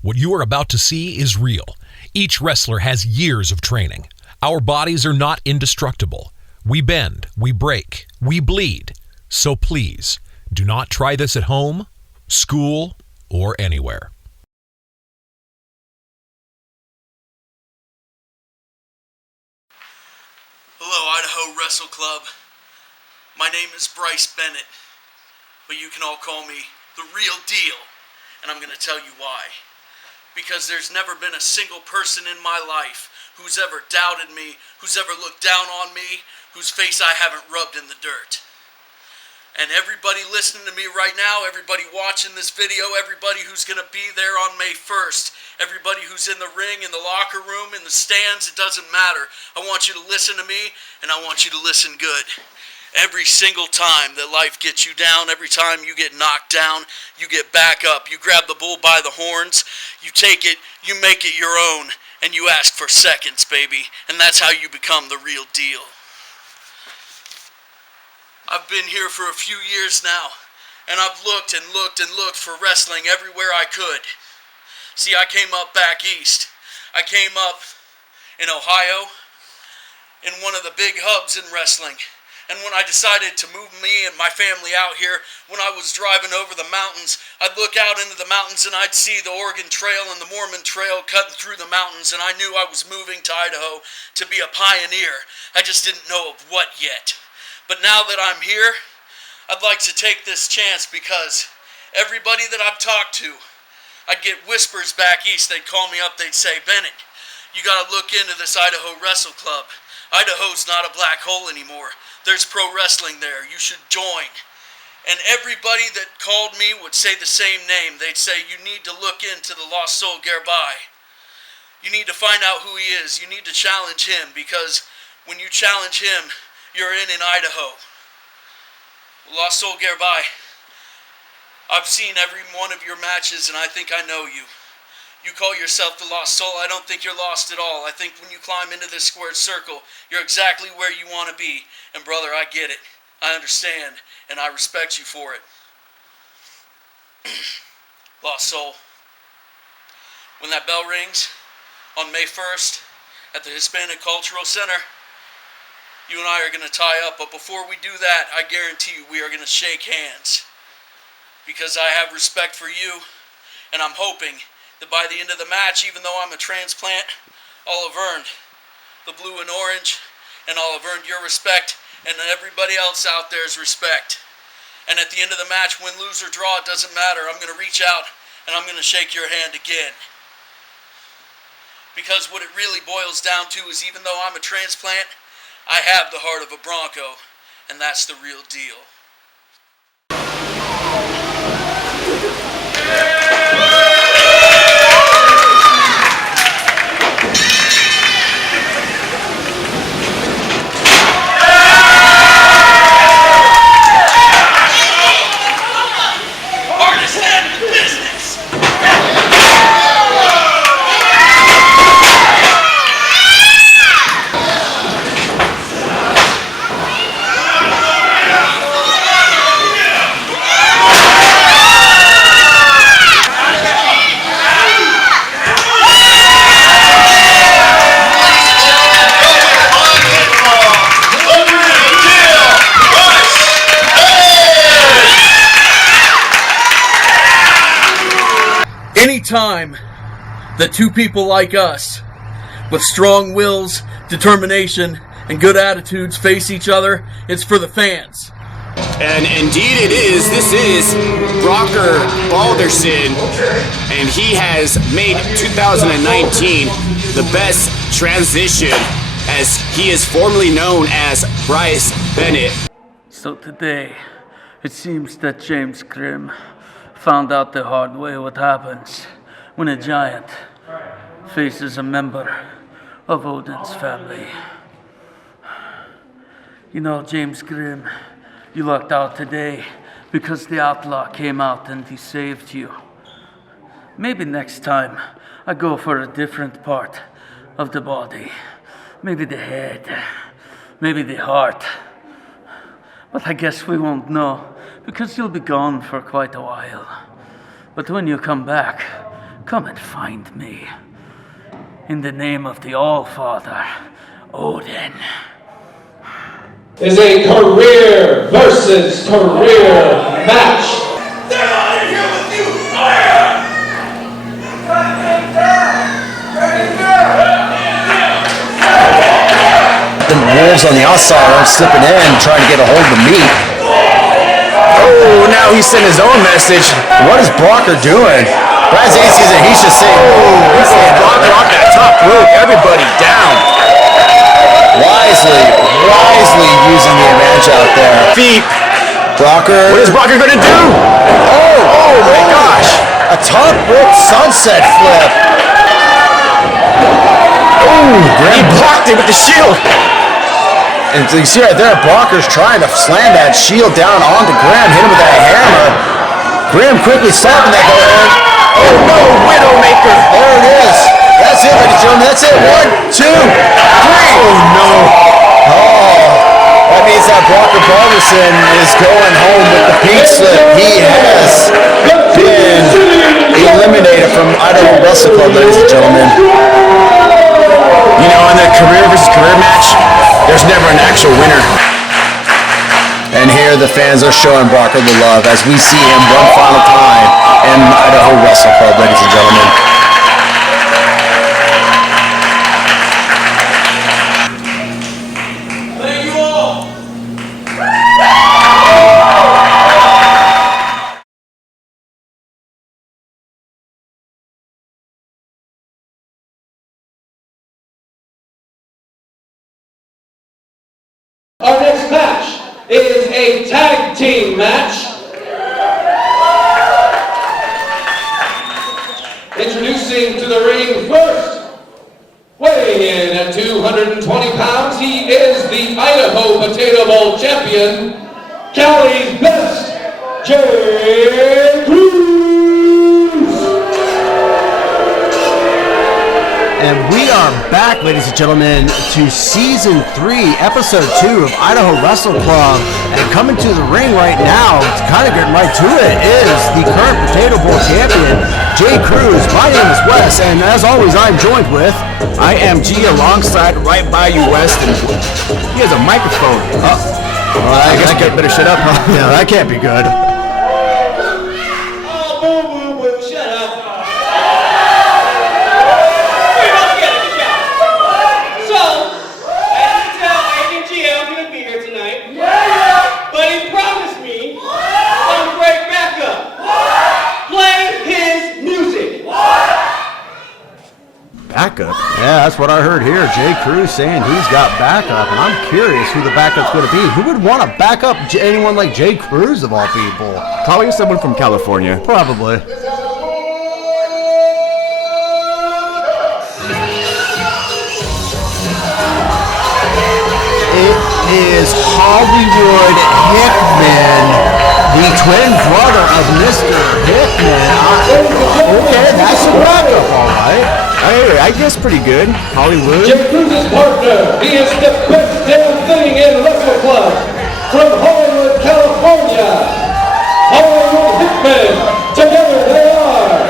What you are about to see is real. Each wrestler has years of training. Our bodies are not indestructible. We bend, we break, we bleed. So please, do not try this at home, school, or anywhere. Hello, Idaho Wrestle Club. My name is Bryce Bennett, but you can all call me the real deal, and I'm going to tell you why. Because there's never been a single person in my life who's ever doubted me, who's ever looked down on me, whose face I haven't rubbed in the dirt. And everybody listening to me right now, everybody watching this video, everybody who's going to be there on May 1st, everybody who's in the ring, in the locker room, in the stands, it doesn't matter. I want you to listen to me, and I want you to listen good. Every single time that life gets you down, every time you get knocked down, you get back up. You grab the bull by the horns, you take it, you make it your own, and you ask for seconds, baby. And that's how you become the real deal. I've been here for a few years now, and I've looked and looked and looked for wrestling everywhere I could. See, I came up back east. I came up in Ohio, in one of the big hubs in wrestling. And when I decided to move me and my family out here, when I was driving over the mountains, I'd look out into the mountains and I'd see the Oregon Trail and the Mormon Trail cutting through the mountains, and I knew I was moving to Idaho to be a pioneer. I just didn't know of what yet. But now that I'm here, I'd like to take this chance because everybody that I've talked to, I'd get whispers back east. They'd call me up, they'd say, "Bennett, you gotta look into this Idaho Wrestle Club. Idaho's not a black hole anymore. There's pro wrestling there. You should join." And everybody that called me would say the same name. They'd say, "You need to look into the lost soul Gerbai. You need to find out who he is. You need to challenge him, because when you challenge him, you're in Idaho." Lost soul Gerbai, I've seen every one of your matches, and I think I know you. You call yourself the lost soul. I don't think you're lost at all. I think when you climb into this squared circle, you're exactly where you want to be. And brother, I get it. I understand, and I respect you for it. Lost soul, when that bell rings on May 1st at the Hispanic Cultural Center, you and I are going to tie up. But before we do that, I guarantee you we are going to shake hands, because I have respect for you, and I'm hoping that by the end of the match, even though I'm a transplant, I'll have earned the blue and orange, and I'll have earned your respect and everybody else out there's respect. And at the end of the match, win, lose, or draw, it doesn't matter. I'm going to reach out and I'm going to shake your hand again. Because what it really boils down to is, even though I'm a transplant, I have the heart of a Bronco, and that's the real deal. Anytime that two people like us, with strong wills, determination, and good attitudes face each other, it's for the fans. And indeed it is. This is Brokkr Balderson, and he has made 2019 the best transition, as he is formerly known as Bryce Bennett. So today, it seems that James Grimm found out the hard way what happens when a giant faces a member of Odin's family. You know, James Grimm, you lucked out today because the outlaw came out and he saved you. Maybe next time I go for a different part of the body. Maybe the head, maybe the heart. But I guess we won't know, because you'll be gone for quite a while. But when you come back, come and find me. In the name of the All-Father, Odin. Is a career versus career match. They're not in here with you! Fire! The wolves on the outside are slipping in, trying to get a hold of the meat. Oh, now he sent his own message. What is Brokkr doing? Brad Zane sees it, he's just saying, He's saying Brokkr off that top rope, everybody down. wisely using the advantage out there. Feet. Brokkr. What is Brokkr gonna do? Oh my gosh. A top rope sunset flip. He blocked it with the shield. And you see right there, Brokkr's trying to slam that shield down onto Grimm, hit him with that hammer. Grimm quickly slapping that guy in. Oh no, Widowmaker. There it is. That's it, ladies and gentlemen. That's it. 1, 2, 3. Oh no. Oh, that means that Brokkr Balderson is going home with the pink slip. He has been eliminated from Idaho Wrestle Club, ladies and gentlemen. You know, in the career versus career match, there's never an actual winner. And here the fans are showing Brokkr the love as we see him one final time in Idaho Wrestle Club, ladies and gentlemen. Thank you all! Our next match is a tag team match. Introducing to the ring first, weighing in at 220 pounds, he is the Idaho Potato Bowl champion, Cali's best, Jay Cruz. And we are back, ladies and gentlemen, to Season 3, Episode 2 of Idaho Wrestle Club. And coming to the ring right now, kind of getting right to it, is the current Potato Bowl champion, Jay Cruz. My name is Wes, and as always, I'm joined with... I am G alongside Right By You West, and he has a microphone. Well, I guess I better shut up, huh? Yeah, that can't be good. Oh, boo, boo, boo, shut up. backup. Yeah, that's what I heard here. Jay Cruz saying he's got backup, and I'm curious who the backup's going to be. Who would want to back up anyone like Jay Cruz of all people? Probably someone from California. Probably. It is Hollywood Hickman, the twin brother of Mr. Hickman. Okay, that's a backup, all right. I guess pretty good. Hollywood. Jay Cruz's partner, he is the best damn thing in Wrestle Club from Hollywood, California. Hollywood Hickman. Together they are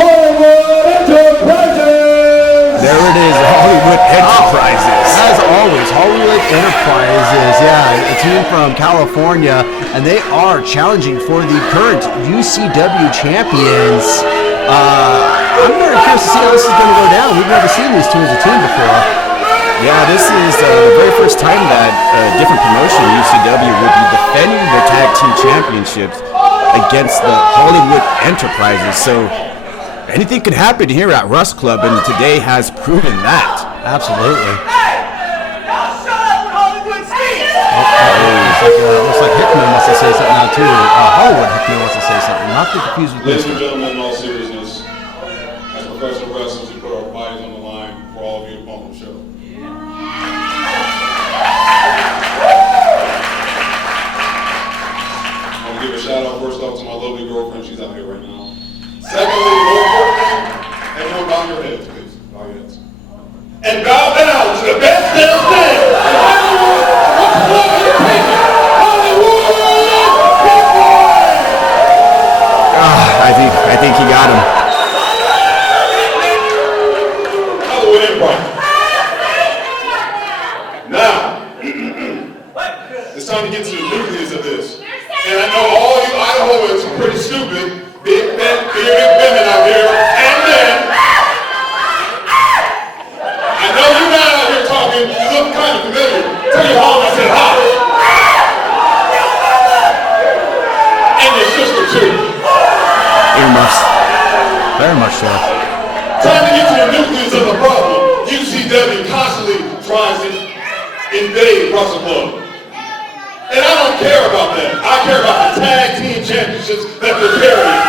Hollywood Enterprises. There it is, Hollywood Enterprises. As always, Hollywood Enterprises, yeah, a team from California, and they are challenging for the current UCW champions. I'm very curious to see how this is going to go down. We've never seen these two as a team before. Yeah, this is the very first time that a different promotion, UCW, will be defending their tag team championships against the Hollywood Enterprises. So anything can happen here at Rust Club, and today has proven that. Absolutely. Hey, Looks like Hickman wants to say something now too. Hollywood Hickman wants to say something. Not to confuse with ladies Mr. and gentlemen, in all seriousness, as professional wrestlers, we put our bodies on the line for all of you upon the show. I want to give a shout out first off to my lovely girlfriend. She's out here right now. Secondly, more importantly, everyone bow your heads, please. Bow your heads. And bow down to the best damn thing. Hollywood, what's the love you taking? Hollywood, I think he got him. Hollywood Empire. Now, it's time to get to the nucleus of this. And I know all you Idahoans are pretty stupid, big, fat, bearded women out here, and men. I know you're not out here talking, you look kind of familiar. Tell you how I said hi. And your sister too. Earmuffs. Very much so. Time to get to the nucleus of the problem. UCW constantly tries to invade Wrestle Club. And I don't care about that. I care about the tag team championships that they're carrying.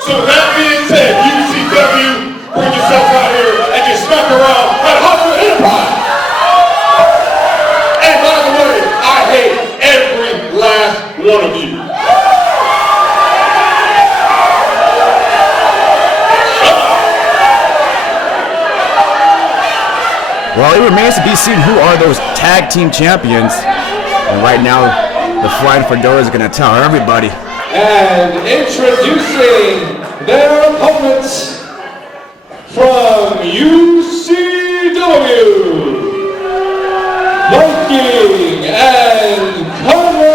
So with that being said, UCW, bring yourself out here and get smacked around at Hollywood Enterprise. And by the way, I hate every last one of you. Well, it remains to be seen who are those tag team champions. And right now, the Flying Fedora is going to tell everybody. And introducing their opponents from UCW, Viking and Connor.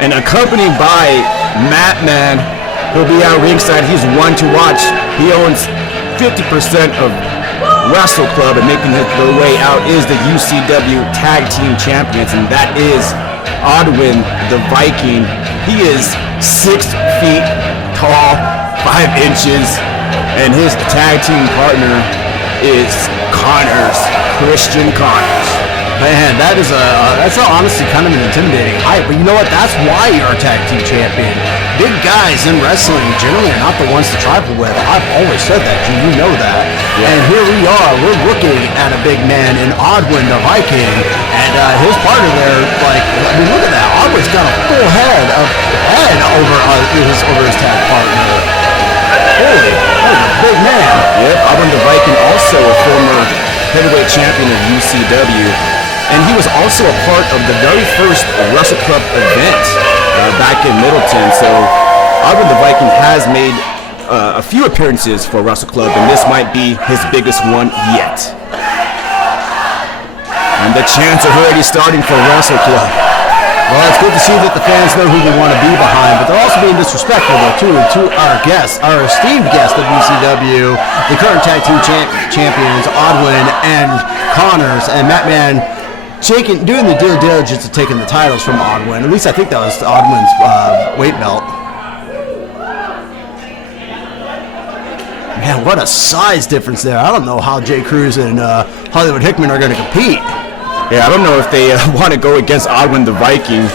And accompanied by Madman, who'll be at ringside. He's one to watch. He owns 50% of Wrestle Club, and making their way out is the UCW Tag Team Champions, and that is Odwun, the Viking. He is 6 feet tall, 5 inches, and his tag team partner is Christian Connors. Man, that's honestly kind of an intimidating height, but you know what? That's why you're a tag team champion. Big guys in wrestling generally are not the ones to trifle with. I've always said that, you know that. Yeah. And here we are, we're looking at a big man in Odwun, the Viking, and his partner there, look at that. Odwun's got a full head over his tag partner. Holy, that was a big man. Yep, Odwun the Viking, also a former heavyweight champion of UCW. And he was also a part of the very first Wrestle Club event back in Middleton. So Odwun the Viking has made a few appearances for Wrestle Club, and this might be his biggest one yet. And the chants are already starting for Wrestle Club. Well, it's good to see that the fans know who they want to be behind, but they're also being disrespectful, though, too, to our guests, our esteemed guests of UCW, the current tag team champions, Odwun and Connors, and Madman doing the due diligence of taking the titles from Odwun. At least I think that was Odwun's weight belt. Man, what a size difference there. I don't know how Jay Cruz and Hollywood Hickman are going to compete. Yeah, I don't know if they want to go against Odwun the Viking,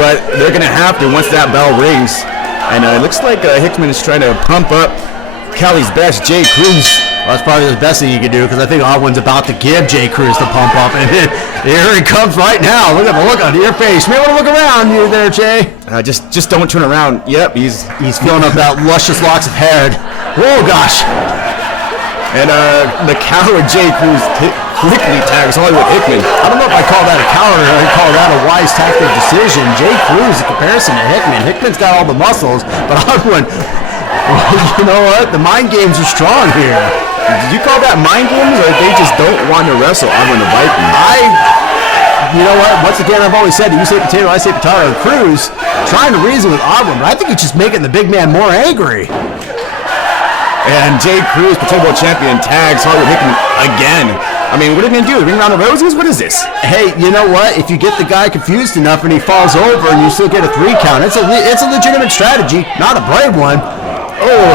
but they're going to have to once that bell rings. And it looks like Hickman is trying to pump up Cali's best, Jay Cruz. Well, that's probably the best thing you can do, because I think Odwun's about to give Jay Cruz the pump up, and here he comes right now. Look at the look on your face. You may want to look around you there, Jay. Just don't turn around. Yep, he's filling up that luscious locks of hair. Oh gosh. And the coward Jay Cruz quickly tags Hollywood Hickman. I don't know if I call that a coward or I call that a wise tactic decision. Jay Cruz, in comparison to Hickman. Hickman's got all the muscles, but Odwun, you know what? The mind games are strong here. Did you call that mind games, or they just don't want to wrestle Odwun the Viking? You know what? Once again, I've always said, you say potato, I say potato. Cruz trying to reason with Odwun, but I think he's just making the big man more angry. And Jay Cruz, potential champion, tags Hollywood Hickman again. I mean, what are they going to do? The Ring Around the Roses? What is this? Hey, you know what? If you get the guy confused enough and he falls over and you still get a 3 count, it's a legitimate strategy, not a brave one. Oh,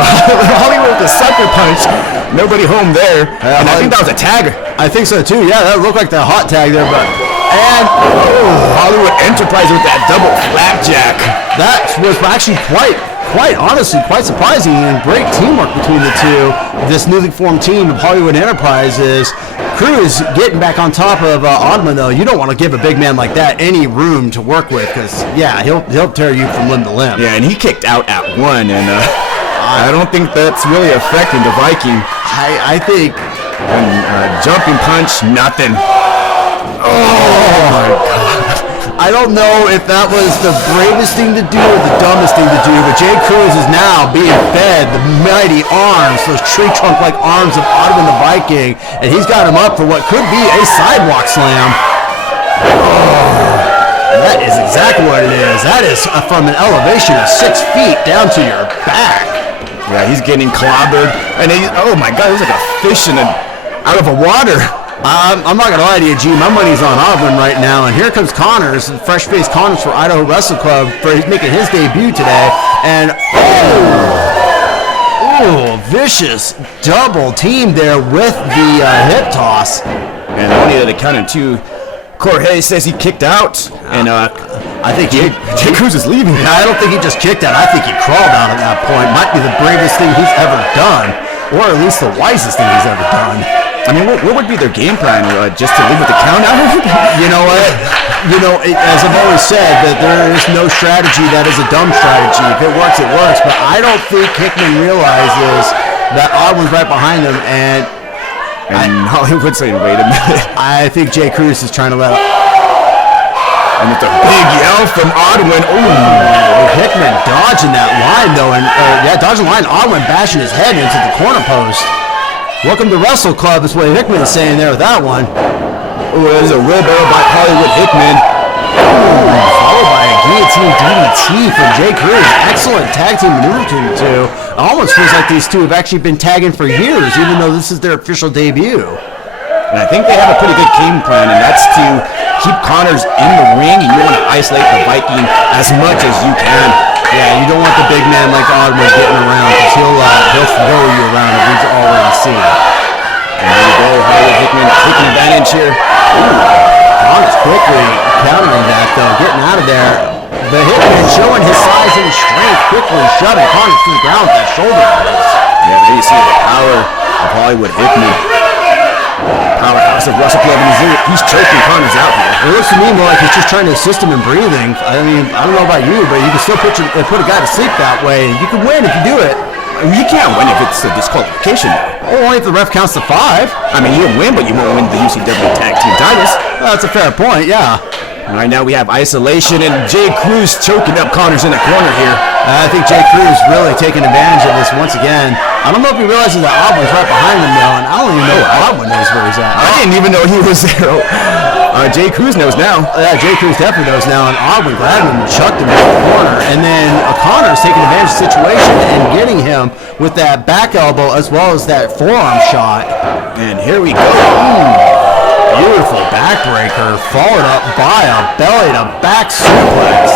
Hollywood with a sucker punch. Nobody home there. And I think that was a tagger. I think so too. Yeah, that looked like the hot tag there, but Hollywood Enterprise with that double flapjack. That was actually quite honestly, quite surprising, and great teamwork between the two. This newly formed team of Hollywood Enterprises. Cruz getting back on top of Odwun, though. You don't want to give a big man like that any room to work with, because yeah, he'll tear you from limb to limb. Yeah, and he kicked out at 1, and I don't think that's really affecting the Viking. I think. And jumping punch, nothing. Oh my God. I don't know if that was the bravest thing to do or the dumbest thing to do, but Jay Cruz is now being fed the mighty arms, those tree trunk-like arms of Odwun the Viking, and he's got him up for what could be a sidewalk slam. Oh, that is exactly what it is. That is from an elevation of 6 feet down to your back. Yeah, he's getting clobbered, and oh my God, it was like a fish out of a water. I'm not going to lie to you, G. My money's on Odwun right now. And here comes Connors, fresh-faced Connors for Idaho Wrestle Club. He's making his debut today. And, vicious double team there with the hip toss. And only at the count of 2, Jorge says he kicked out. And I think Jay Cruz is leaving. I don't think he just kicked out. I think he crawled out at that point. Might be the bravest thing he's ever done. Or at least the wisest thing he's ever done. I mean, what would be their game plan? Just to leave with the count out? You know what? As I've always said, that there is no strategy that is a dumb strategy. If it works, it works. But I don't think Hickman realizes that Odwun's right behind him. And Hollywood saying, wait a minute. I think Jay Cruz is trying to let up. And it's a big yell from Odwun. Ooh, Hickman dodging that line, though. And dodging the line. Odwun bashing his head into the corner post. Welcome to Wrestle Club is what Hickman is saying there with that one. Oh, there's a wheelbarrow by Hollywood Hickman. Followed by a guillotine DDT from Jay Cruz. Excellent tag team maneuver between the two. It almost feels like these two have actually been tagging for years, even though this is their official debut. And I think they have a pretty good game plan, and that's to keep Connors in the ring, and you want to isolate the Viking as much as you can. Yeah, you don't want the big man like Odwun getting around, because he'll throw you around if he's already seen. And there you go, Hollywood Hickman taking advantage here. Connors quickly countering that, though, getting out of there. The Hickman showing his size and strength, quickly shoving Connors to the ground with that shoulder of his. Yeah, there you see the power of Hollywood Hickman. Powerhouse of Wrestle Club, and he's choking Connors out here. It looks to me more like he's just trying to assist him in breathing. I mean, I don't know about you, but you can still put a guy to sleep that way. You can win if you do it. You can't win if it's a disqualification, though. Only if the ref counts to 5. I mean, you'll win, but you won't win the UCW Tag Team titles. That's a fair point, yeah. Right now we have isolation, and Jay Cruz choking up Connors in the corner here. I think Jay Cruz really taking advantage of this once again. I don't know if he realizes that Odwun's right behind him, though, and I don't even know if Odwun knows where he's at. I didn't even know he was there. Jay Cruz knows now. Yeah, Jay Cruz definitely knows now, and Odwun grabbed him and chucked him in the corner. And then Connor's taking advantage of the situation and getting him with that back elbow as well as that forearm shot. And here we go. Beautiful backbreaker, followed up by a belly to back suplex.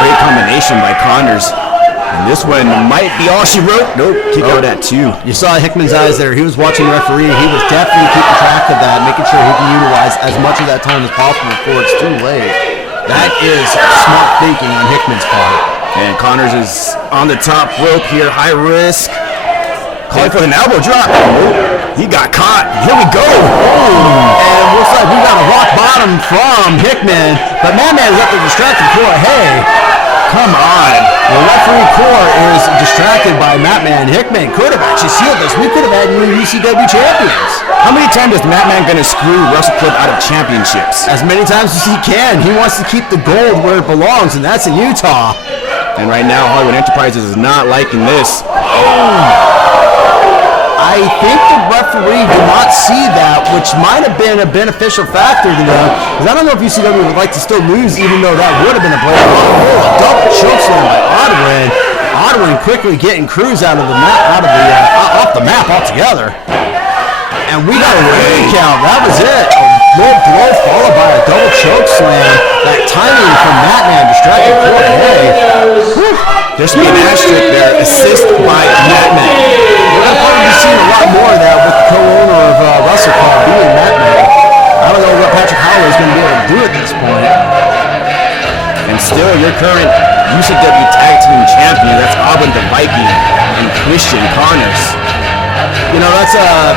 Great combination by Connors. And this one might be all she wrote. Nope, kick out at 2. You saw Hickman's eyes there. He was watching the referee. He was definitely keeping track of that, making sure he can utilize as much of that time as possible before it's too late. That is smart thinking on Hickman's part. And Connors is on the top rope here, high risk. Calling for an elbow drop. He got caught. Here we go. And looks like we got a rock bottom from Hickman, but Madman's up to distracted Core. Hey, come on. The referee Core is distracted by Madman. Hickman could have actually sealed this. We could have had new UCW champions. How many times is Madman going to screw Wrestle Club out of championships? As many times as he can. He wants to keep the gold where it belongs, and that's in Utah. And right now, Hollywood Enterprises is not liking this. I think the referee did not see that, which might have been a beneficial factor to them. Because I don't know if UCW would like to still lose, even though that would have been a play. Oh, double chokeslam by Odwun. Odwun quickly getting Cruz out of the map, off the map altogether. And we got a ring count. That was it. A low blow followed by a double chokeslam. That timing from Madman distracted Core. Hey, there should be an asterisk there. Assist by Madman. I've probably seen a lot more of that with the co-owner of Wrestle Club being Madman. I don't know what Patrick Holloway is going to be able to do at this point. And still your current UCW Tag Team Champion, that's Odwun the Viking and Christian Connors. You know, that's an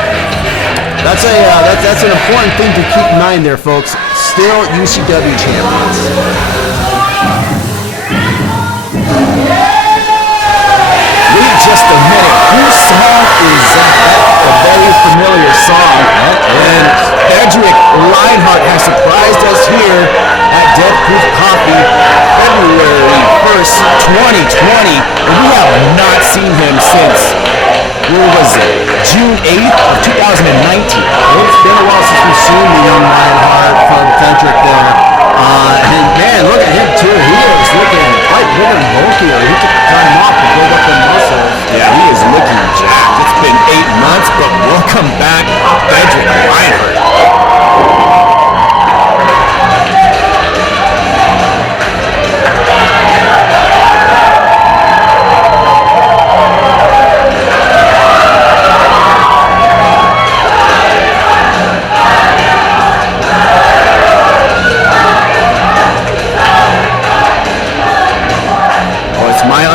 important thing to keep in mind there, folks. Still UCW champions. Wait just a minute. Whose song is that? A very familiar song. And Theodoric Lionheart has surprised us here at Deathproof Coffee February 1st, 2020. And we have not seen him since, where was it? June 8th of 2019. It's been a while since we've seen the young Lionheart from Theodoric there. And man, look at him too. He is looking quite bigger and bulkier. He took the time off to build up the muscles. Yeah, he is looking jacked. It's been 8 months, but welcome back, Theodoric Lionheart.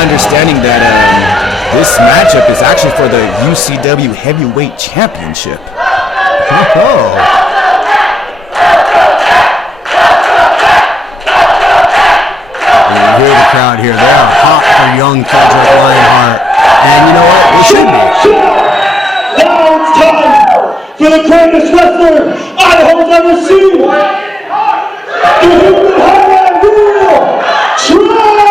Understanding that this matchup is actually for the UCW Heavyweight Championship. Oh. You hear the crowd here. They are hot for young Theodoric Lionheart. And you know what? They should be. Now it's time for the greatest wrestler Idaho's ever seen. The human highlight reel, Trai!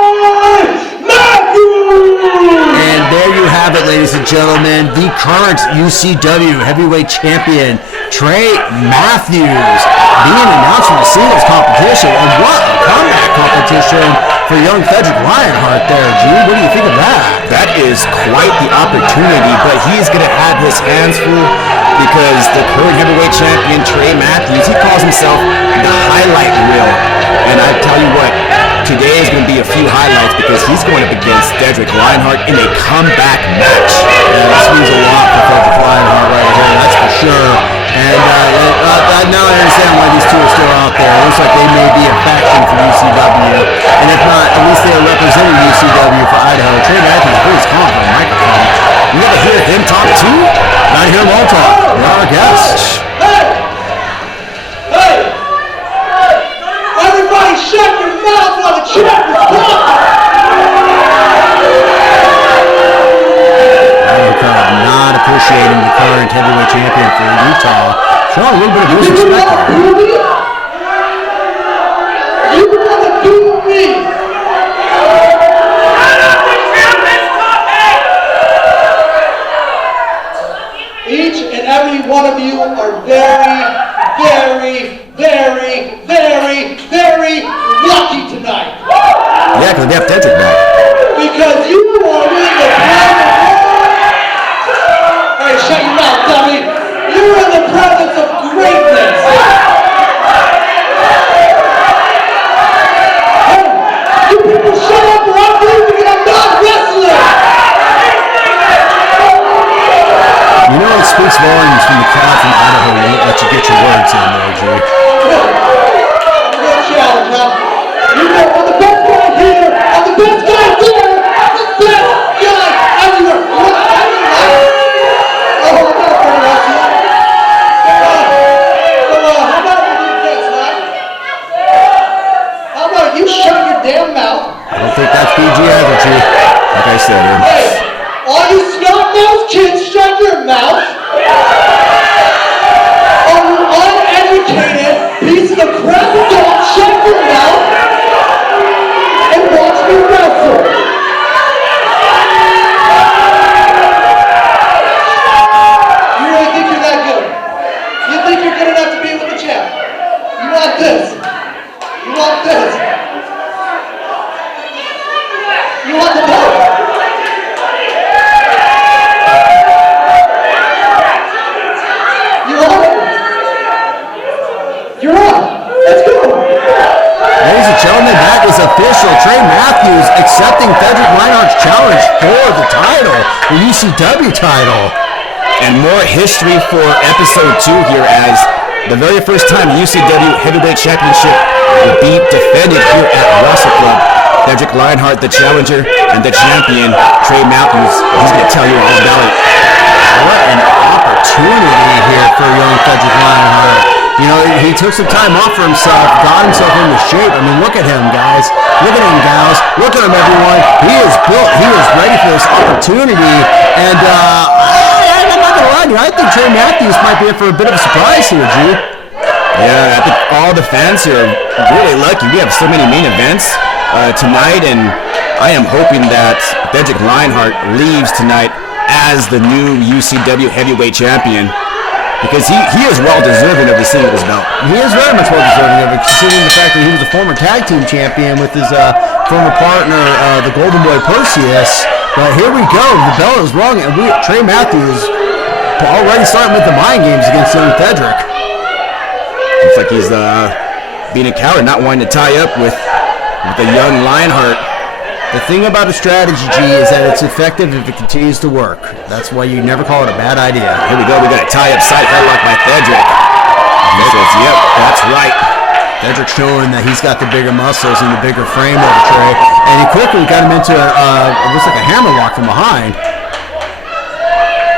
And there you have it, ladies and gentlemen, the current UCW Heavyweight Champion, Trai Matthews, being announced from the singles competition. And what a comeback competition for young Theodoric Lionheart there, G. What do you think of that? That is quite the opportunity, but he's going to have his hands full because the current heavyweight champion, Trai Matthews, he calls himself the highlight reel. And I tell you what, today is going to be a few highlights because he's going up against Theodoric Lionheart in a comeback match. Yeah, this means a lot for Theodoric Lionheart right here, that's for sure. And now I understand why these two are still out there. It looks like they may be a faction for UCW. And if not, at least they are representing UCW for Idaho. Trai Matthews, please come on for the microphone. You got to hear him talk too? Not hear him all talk. They're our guests. Hey! Everybody shut your mouth while the champ is talking! Not appreciating the current heavyweight champion for Utah. Showing a little bit of disrespect. You want to do me? Each and every one of you are very, very, very, very, very lucky tonight. Yeah, because we have Theodoric back. Because you are in the presence. Hey, shut your mouth, dummy. You're in the presence of greatness. speaks volumes from the crowd from Idaho won't let you get your words in there, G. Good challenge, huh? You know, I'm the best guy here. I'm the best guy there. I'm the best guy everywhere. What? I mean, oh, I'm not afraid of you. How about we do this, huh? How about you shut your damn mouth? I don't think that's PG either, G. Like I said, Hey, all you snot-nosed kids, shut your mouth. All you uneducated pieces of crap dog, shut your mouth and watch me wrestle. You really think you're that good? You think you're good enough to be with the champ? You want this? You want this? You want the belt? You're on. You're on. Let's go. ladies and gentlemen, that is official. Trai Matthews accepting Theodoric Lionheart's challenge for the title, the UCW title. And more history for episode 2 here, as the very first time UCW Heavyweight Championship will be defended here at Wrestle Club. Theodoric Lionheart, the challenger, and the champion, Trai Matthews. He's going to tell you all about it. What an opportunity here for young Theodoric Lionheart. You know, he took some time off for himself, got himself into shape. I mean, look at him, guys. Look at him, gals. Look at him, everyone. He is built. He is ready for this opportunity. And, I'm not going to lie to you. I think Trai Matthews might be in for a bit of a surprise here, G. Yeah, I think all the fans here are really lucky. We have so many main events tonight, and I am hoping that Theodoric Lionheart leaves tonight as the new UCW Heavyweight Champion, because he is well deserving of the singles belt. He is very much well deserving of it, considering the fact that he was a former tag team champion with his former partner, the Golden Boy Perseus. But here we go. The bell is rung, and Trai Matthews already starting with the mind games against young Theodoric. Looks like he's being a coward, not wanting to tie up with the young Lionheart. The thing about a strategy, G, is that it's effective if it continues to work. That's why you never call it a bad idea. Here we go. We got a tie-up side headlock by Theodoric. He says, yep, that's right. Theodoric showing that he's got the bigger muscles and the bigger frame over Trai, and he quickly got him into looks like a hammer lock from behind.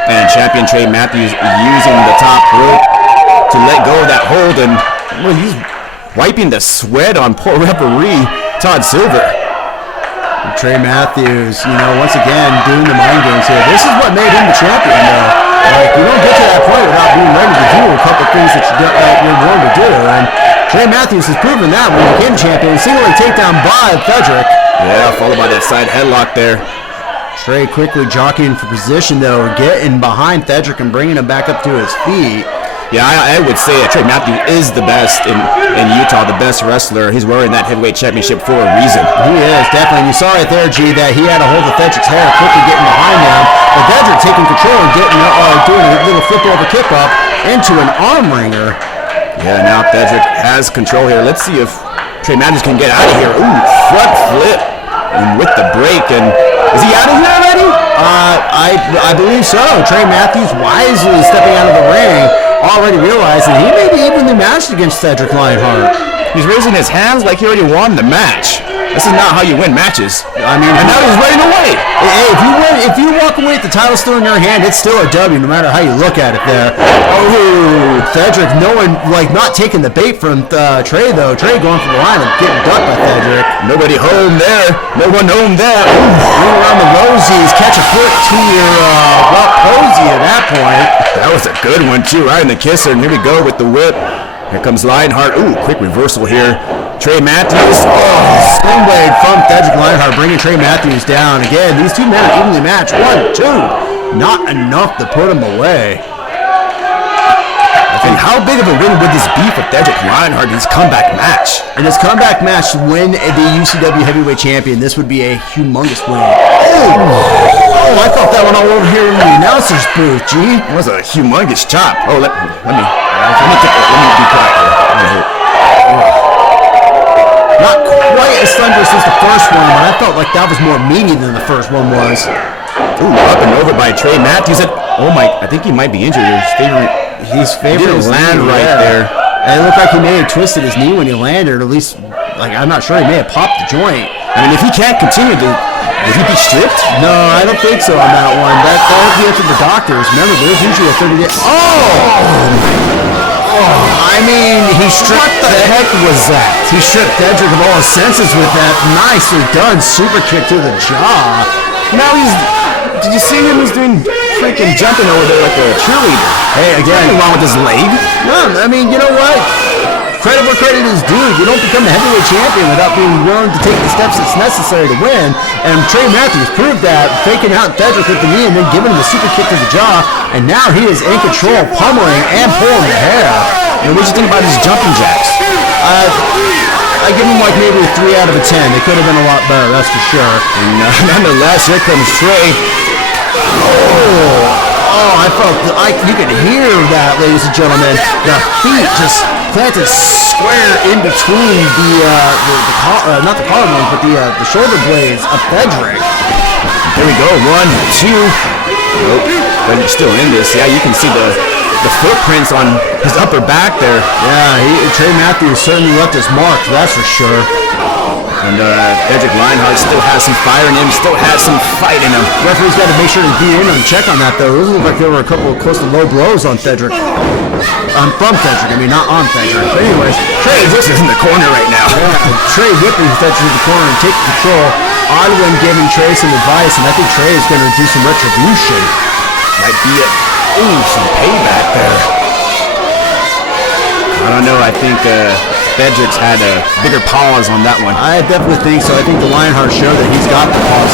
And champion Trai Matthews using the top rope to let go of that hold, and well, he's wiping the sweat on poor referee Todd Silver. Trai Matthews, you know, once again doing the mind games here. This is what made him the champion, though. Like, you don't get to that point without being ready to do a couple things that you're willing to do. And Trai Matthews has proven that when he became champion, single-leg takedown by Theodoric. Yeah, followed by that side headlock there. Trai quickly jockeying for position, though, getting behind Theodoric and bringing him back up to his feet. Yeah, I would say that Trai Matthews is the best in Utah, the best wrestler. He's wearing that heavyweight championship for a reason. He is, definitely. And you saw right there, G, that he had a hold of Theodoric's hair, quickly getting behind him. But Theodoric taking control and doing a little flip-over kip-up into an arm wringer. Yeah, now Theodoric has control here. Let's see if Trai Matthews can get out of here. Ooh, front flip. And with the break, and is he out of here already? I believe so. Trai Matthews wisely stepping out of the ring, already realizing he may be evenly matched against Theodoric Lionheart. He's raising his hands like he already won the match. This is not how you win matches. I mean, and now he's running away. Hey, if you walk away with the title still in your hand, it's still a W, no matter how you look at it there. Oh, Theodoric, not taking the bait from Trai, though. Trai going for the line and getting ducked by Theodoric. Nobody home there. No one home there. Moving around the rosies, catch a foot to your Posey at that point. That was a good one, too, right in the kisser. And here we go with the whip. Here comes Lionheart. Ooh, quick reversal here. Trai Matthews. Oh, sling blade from Theodoric Lionheart, bringing Trai Matthews down. Again, these two men are evenly matched. 1, 2. Not enough to put him away. And how big of a win would this be for Theodoric Lionheart in his comeback match? In his comeback match to win the UCW Heavyweight Champion, this would be a humongous win. Oh, I felt that one all over here in the announcer's booth, G. It was a humongous chop. Oh, let me be quiet here. Not quite as thunderous as the first one, but I felt like that was more meaty than the first one was. Ooh, up and over by Trai Matthews. Oh my! I think he might be injured. He's favoring his land knee, right there. And it looked like he may have twisted his knee when he landed, or at least, like, I'm not sure, he may have popped the joint. I mean, if he can't continue to, would he be stripped? No, I don't think so on that one. That would be up to the doctors. Remember, there's usually a 30-day. I mean, he stripped. What the heck was that? He stripped Theodoric of all his senses with that. Nicely done super kick to the jaw. Now did you see him? He's doing freaking jumping over there like a cheerleader. Hey, again. Nothing wrong with his leg. No, I mean, you know what? Credit where credit is due. You don't become a heavyweight champion without being willing to take the steps that's necessary to win. And Trai Matthews proved that, faking out Theodoric with the knee and then giving him a super kick to the jaw. And now he is in control, pummeling and pulling the hair. And what do you think about his jumping jacks? I give him like maybe a 3 out of a 10. They could have been a lot better, that's for sure. And nonetheless, here comes Trai. I felt, you could hear that, ladies and gentlemen. The feet just planted square in between not the collarbones, but the shoulder blades of Theodoric. There we go, 1, 2. Nope, but he's still in this. Yeah, you can see the footprints on his upper back there. Yeah, Trai Matthews certainly left his mark, that's for sure. And Lionheart still has some fire in him, still has some fight in him. Referee's got to make sure to be in and check on that, though. Those look like there were a couple of close to low blows on Theodoric. From Theodoric, I mean, not on Theodoric. But anyways, Trai is in the corner right now. Yeah, Trai whipping Theodoric in the corner and taking control. Odwun giving Trai some advice, and I think Trai is going to do some retribution. Might be some payback there. I don't know, I think Theodoric's had a bigger pause on that one. I definitely think so. I think the Lionheart showed that he's got the pause.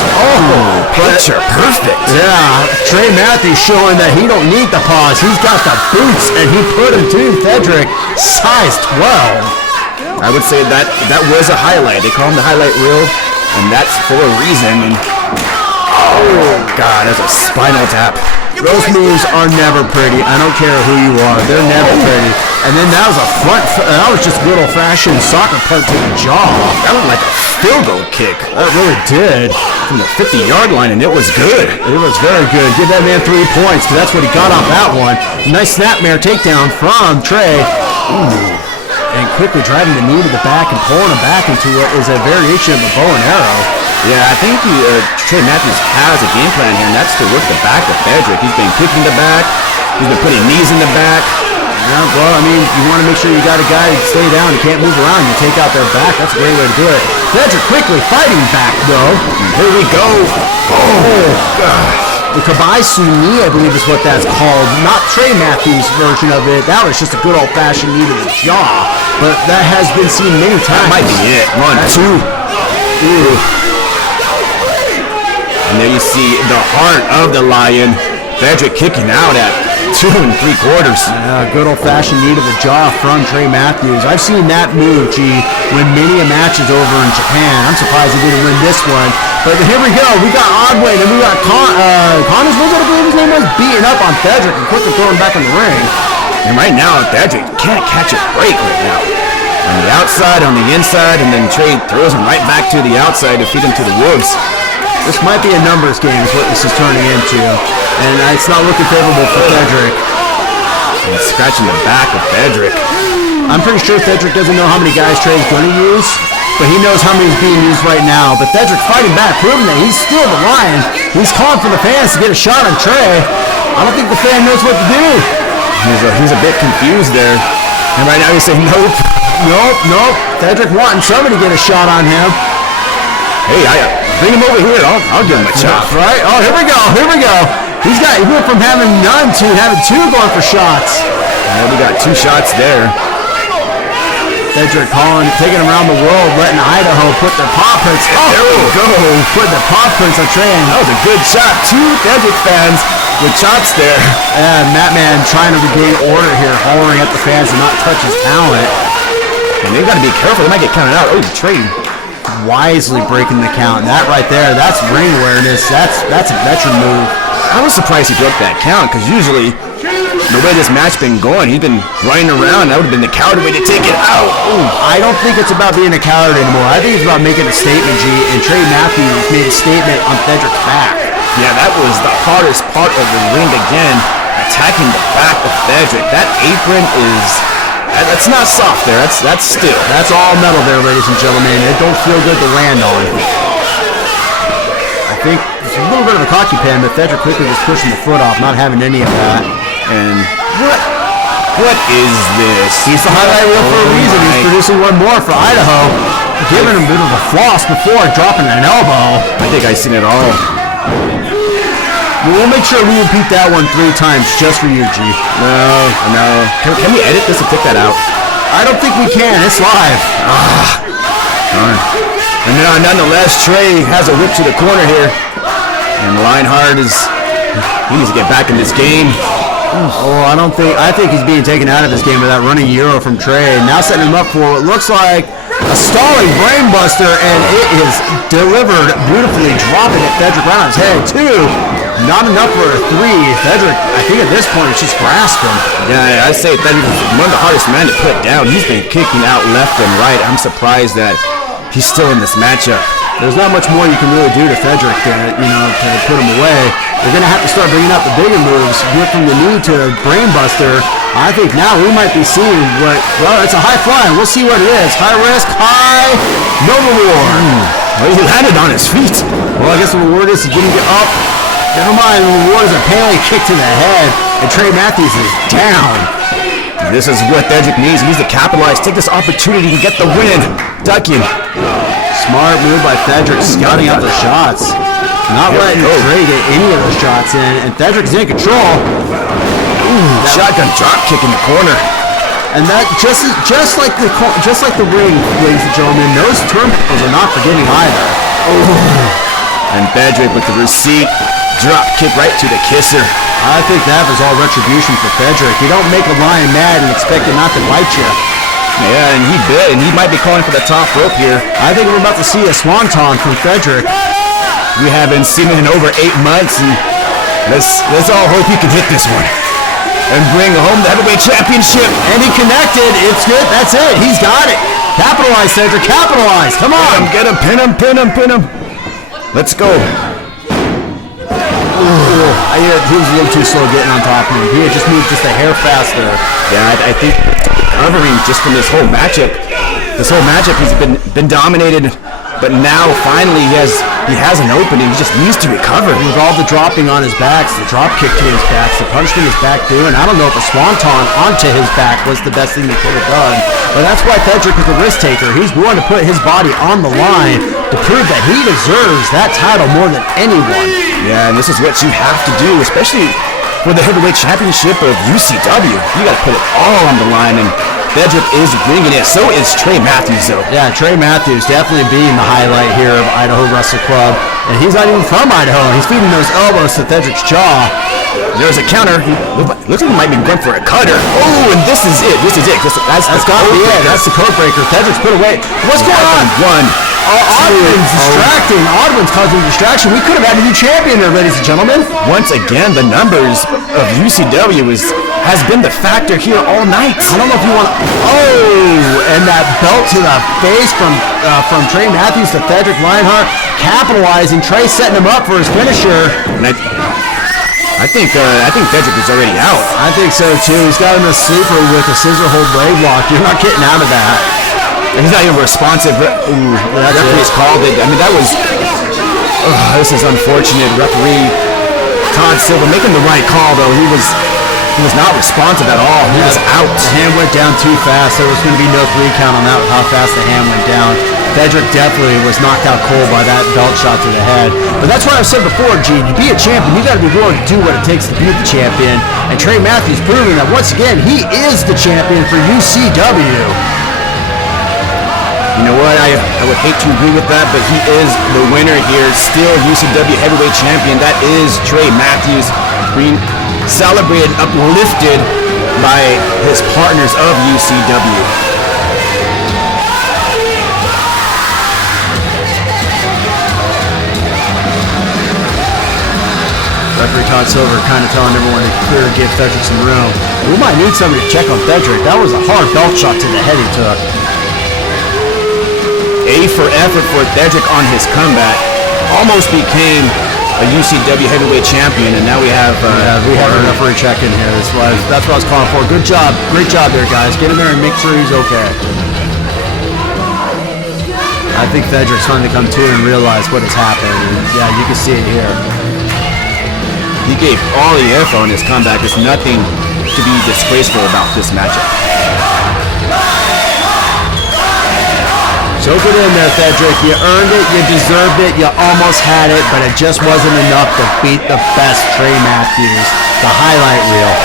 Picture perfect. Yeah, Trai Matthews showing that he don't need the pause. He's got the boots, and he put him to Theodoric, size 12. I would say that was a highlight. They call him the highlight reel, and that's for a reason. And God, that's a spinal tap. Those moves are never pretty. I don't care who you are. They're never pretty. And then that was that was just good old-fashioned soccer punt to the jaw. That looked like a field goal kick. That really did. From the 50-yard line, and it was good. It was very good. Give that man 3 points, because that's what he got off that one. Nice snapmare takedown from Trai. And quickly driving the knee to the back and pulling him back into what is a variation of a bow and arrow. Yeah, I think Trai Matthews has a game plan here, and that's to work the back of Theodoric. He's been kicking the back. He's been putting knees in the back. Yeah, well, I mean, you want to make sure you got a guy who stay down and can't move around. You take out their back. That's a great way to do it. Theodoric quickly fighting back, though. Here we go. Oh, gosh. The Kabaisu knee, I believe is what that's called. Not Trai Matthews' version of it. That was just a good old-fashioned knee to the jaw. But that has been seen many times. That might be it. 1, 2. Ooh. And there you see the heart of the Lion. Theodoric kicking out at 2 3/4. Yeah, good old-fashioned knee to the jaw from Trai Matthews. I've seen that move, win many a matches over in Japan. I'm surprised he didn't win this one. But here we go. We got Odwun and we got Connors, I believe his name was, beating up on Theodoric and quickly throwing him back in the ring. And right now, Theodoric can't catch a break right now. On the outside, on the inside, and then Trai throws him right back to the outside to feed him to the wolves. This might be a numbers game is what this is turning into. And it's not looking favorable for Theodoric. And scratching the back of Theodoric. I'm pretty sure Theodoric doesn't know how many guys Trai's going to use, but he knows how many is being used right now. But Theodoric fighting back, proving that he's still the Lion. He's calling for the fans to get a shot on Trai. I don't think the fan knows what to do. He's a bit confused there. And right now he's saying nope. Nope. Theodoric wanting somebody to get a shot on him. Hey, bring him over here. I'll give him a chop. Right? Oh, here we go. He went from having none to having 2 going for shots. Yeah, we got 2 shots there. Theodoric taking him around the world, letting Idaho put their paw prints. Oh, there we go. Putting their paw prints on Trai. That was a good shot. 2 Theodoric fans with chops there. And Mattman trying to regain order here, hollering at the fans to not touch his talent. And they got to be careful. They might get counted out. Oh, Trai wisely breaking the count. And that right there, that's ring awareness. That's a veteran move. I was surprised he broke that count, because usually the way this match been going, he's been running around. That would have been the coward way to take it out. Ooh, I don't think it's about being a coward anymore. I think it's about making a statement, and Trai Matthews made a statement on Theodoric's back. Yeah, that was the hardest part of the ring again, attacking the back of Theodoric. That apron that's not soft there, that's steel. That's all metal there, ladies and gentlemen. It don't feel good to land on. I think it's a little bit of a cocky pin, but Theodoric quickly was pushing the foot off, not having any of that. And what is this? He's the highlight reel for a reason. He's producing one more for Idaho, giving him a bit of a floss before dropping an elbow. I think I've seen it all. We'll make sure we repeat that one 3 times just for you, G. No. Can we edit this and take that out? I don't think we can. It's live. Darn. And nonetheless, Trai has a whip to the corner here. And Lionheart he needs to get back in this game. I think he's being taken out of this game with that running Euro from Trai. Now setting him up for what looks like a stalling brainbuster, and it is delivered beautifully, dropping it. Theodoric right on his head. 2. Not enough for a 3. Theodoric, I think at this point, it's just grasping. Yeah, I'd say Theodoric is one of the hardest men to put down. He's been kicking out left and right. I'm surprised that he's still in this matchup. There's not much more you can really do to Theodoric to put him away. They're going to have to start bringing out the bigger moves. Get from the knee to brainbuster. I think now we might be seeing it's a high fly. We'll see what it is. High risk, high, no reward. Well, he landed on his feet. Well, I guess the reward is he didn't get up. Never mind, the reward is a Paley kick to the head, and Trai Matthews is down. This is what Theodoric needs. He needs to capitalize, take this opportunity to get the win. Ducking. Smart move by Theodoric, scouting out the shots. Not letting Trai get any of those shots in, and Theodoric's in control. Shotgun drop kick in the corner. And that just like the ring, ladies and gentlemen, those turnbuckles are not forgiving either. And Theodoric with the receipt. Drop kick right to the kisser. I think that was all retribution for Theodoric. You don't make a lion mad and expect it not to bite you. Yeah, and he bit, and he might be calling for the top rope here. I think we're about to see a swanton from Theodoric. We haven't seen it in over 8 months, and let's all hope he can hit this one and bring home the heavyweight championship. And he connected. It's good. That's it. He's got it. Capitalize, Theodoric. Capitalize. Come on. Get him. Pin him. Let's go. He was a little too slow getting on top of him. He had just moved just a hair faster. Yeah, I think recovering just from this whole matchup. He's been dominated, but now finally he has an opening. He just needs to recover. With all the dropping on his backs, the drop kick to his back, the punch to his back doing. I don't know if a swanton onto his back was the best thing they could have done, but that's why Theodoric is a risk taker. He's willing to put his body on the line to prove that he deserves that title more than anyone. Yeah, and this is what you have to do, especially for the heavyweight championship of UCW. You got to put it all on the line, and Theodoric is bringing it. So is Trai Matthews, though. Yeah, Trai Matthews definitely being the highlight here of Idaho Wrestle Club, and he's not even from Idaho. He's feeding those elbows to Theodoric's jaw. There's a counter. Looks like he might be going for a cutter. Oh, and this is it. That's got to be it. That's the code breaker. Theodoric's put away. What's going on? Odwun's distracting. Odwun's causing distraction. We could have had a new champion there, ladies and gentlemen. Once again, the numbers of UCW has been the factor here all night. I don't know if you want to... Oh, and that belt to the face from Trai Matthews to Theodoric Lionheart, capitalizing. Trai setting him up for his finisher. And I think Theodoric is already out. I think so too. He's got him a sleeper with a scissor hold leg lock. You're not getting out of that. And he's not even responsive. Referee's called it. I mean, that was... this is unfortunate. Referee Todd Silva making the right call, though. He was not responsive at all. He was out. The hand went down too fast. There was going to be no 3 count on that, how fast the hand went down. Theodoric definitely was knocked out cold by that belt shot to the head. But that's what I've said before, Gene. To be a champion, you got to be willing to do what it takes to be the champion. And Trai Matthews proving that once again, he is the champion for UCW. You know what? I would hate to agree with that, but he is the winner here. Still UCW heavyweight champion. That is Trai Matthews, being celebrated, uplifted by his partners of UCW. Referee Todd Silver kind of telling everyone to clear and give Theodoric some room. We might need somebody to check on Theodoric. That was a hard belt shot to the head he took. A for effort for Theodoric on his comeback. Almost became a UCW heavyweight champion, and now we have we have a referee check in here. That's what I was calling for. Good job, great job there, guys. Get in there and make sure he's okay. I think Theodoric's starting to come to and realize what has happened. And yeah, you can see it here. He gave all the info in his comeback. There's nothing to be disgraceful about this matchup. Soak it in there, Theodoric. You earned it, you deserved it, you almost had it, but it just wasn't enough to beat the best Trai Matthews, the highlight reel.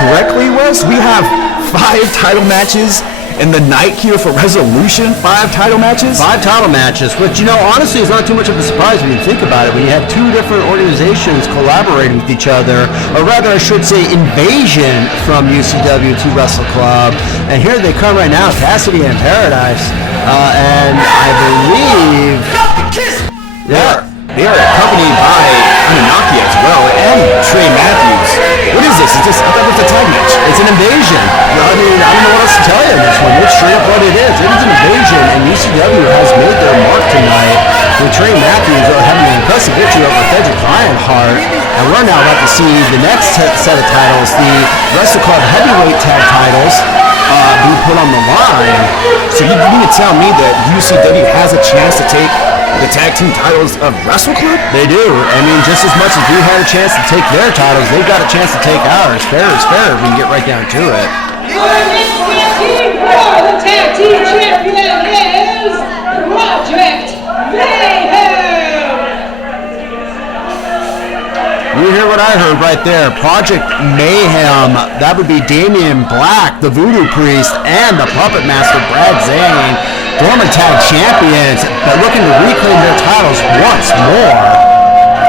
Correctly, Wes, we have 5 title matches in the night here for Resolution. 5 title matches? 5 title matches, which, you know, honestly is not too much of a surprise when you think about it. When you have 2 different organizations collaborating with each other, or rather I should say invasion from UCW to Wrestle Club. And here they come right now, Cassidy and Paradise. And I believe... Yeah. They are accompanied by Anunnaki as well, and Trai Matthews. What is this? It's a tag match. It's an invasion. I mean, I don't know what else to tell you on this one. It's straight up what it is. It is an invasion, and UCW has made their mark tonight with Trai Matthews having an impressive victory over Theodoric Lionheart. And we're now about to see the next set of titles, the Wrestle Club heavyweight tag titles, be put on the line. So you mean to tell me that UCW has a chance to take the tag team titles of Wrestle Club? They do. I mean, just as much as we had a chance to take their titles, they've got a chance to take ours. Fair is fair if we can get right down to it. Your next tag team for the tag team champion is Project Mayhem. You hear what I heard right there. Project Mayhem. That would be Damien Black, the Voodoo Priest, and the Puppet Master Brad Zane. Former tag champions, but looking to reclaim their titles once more.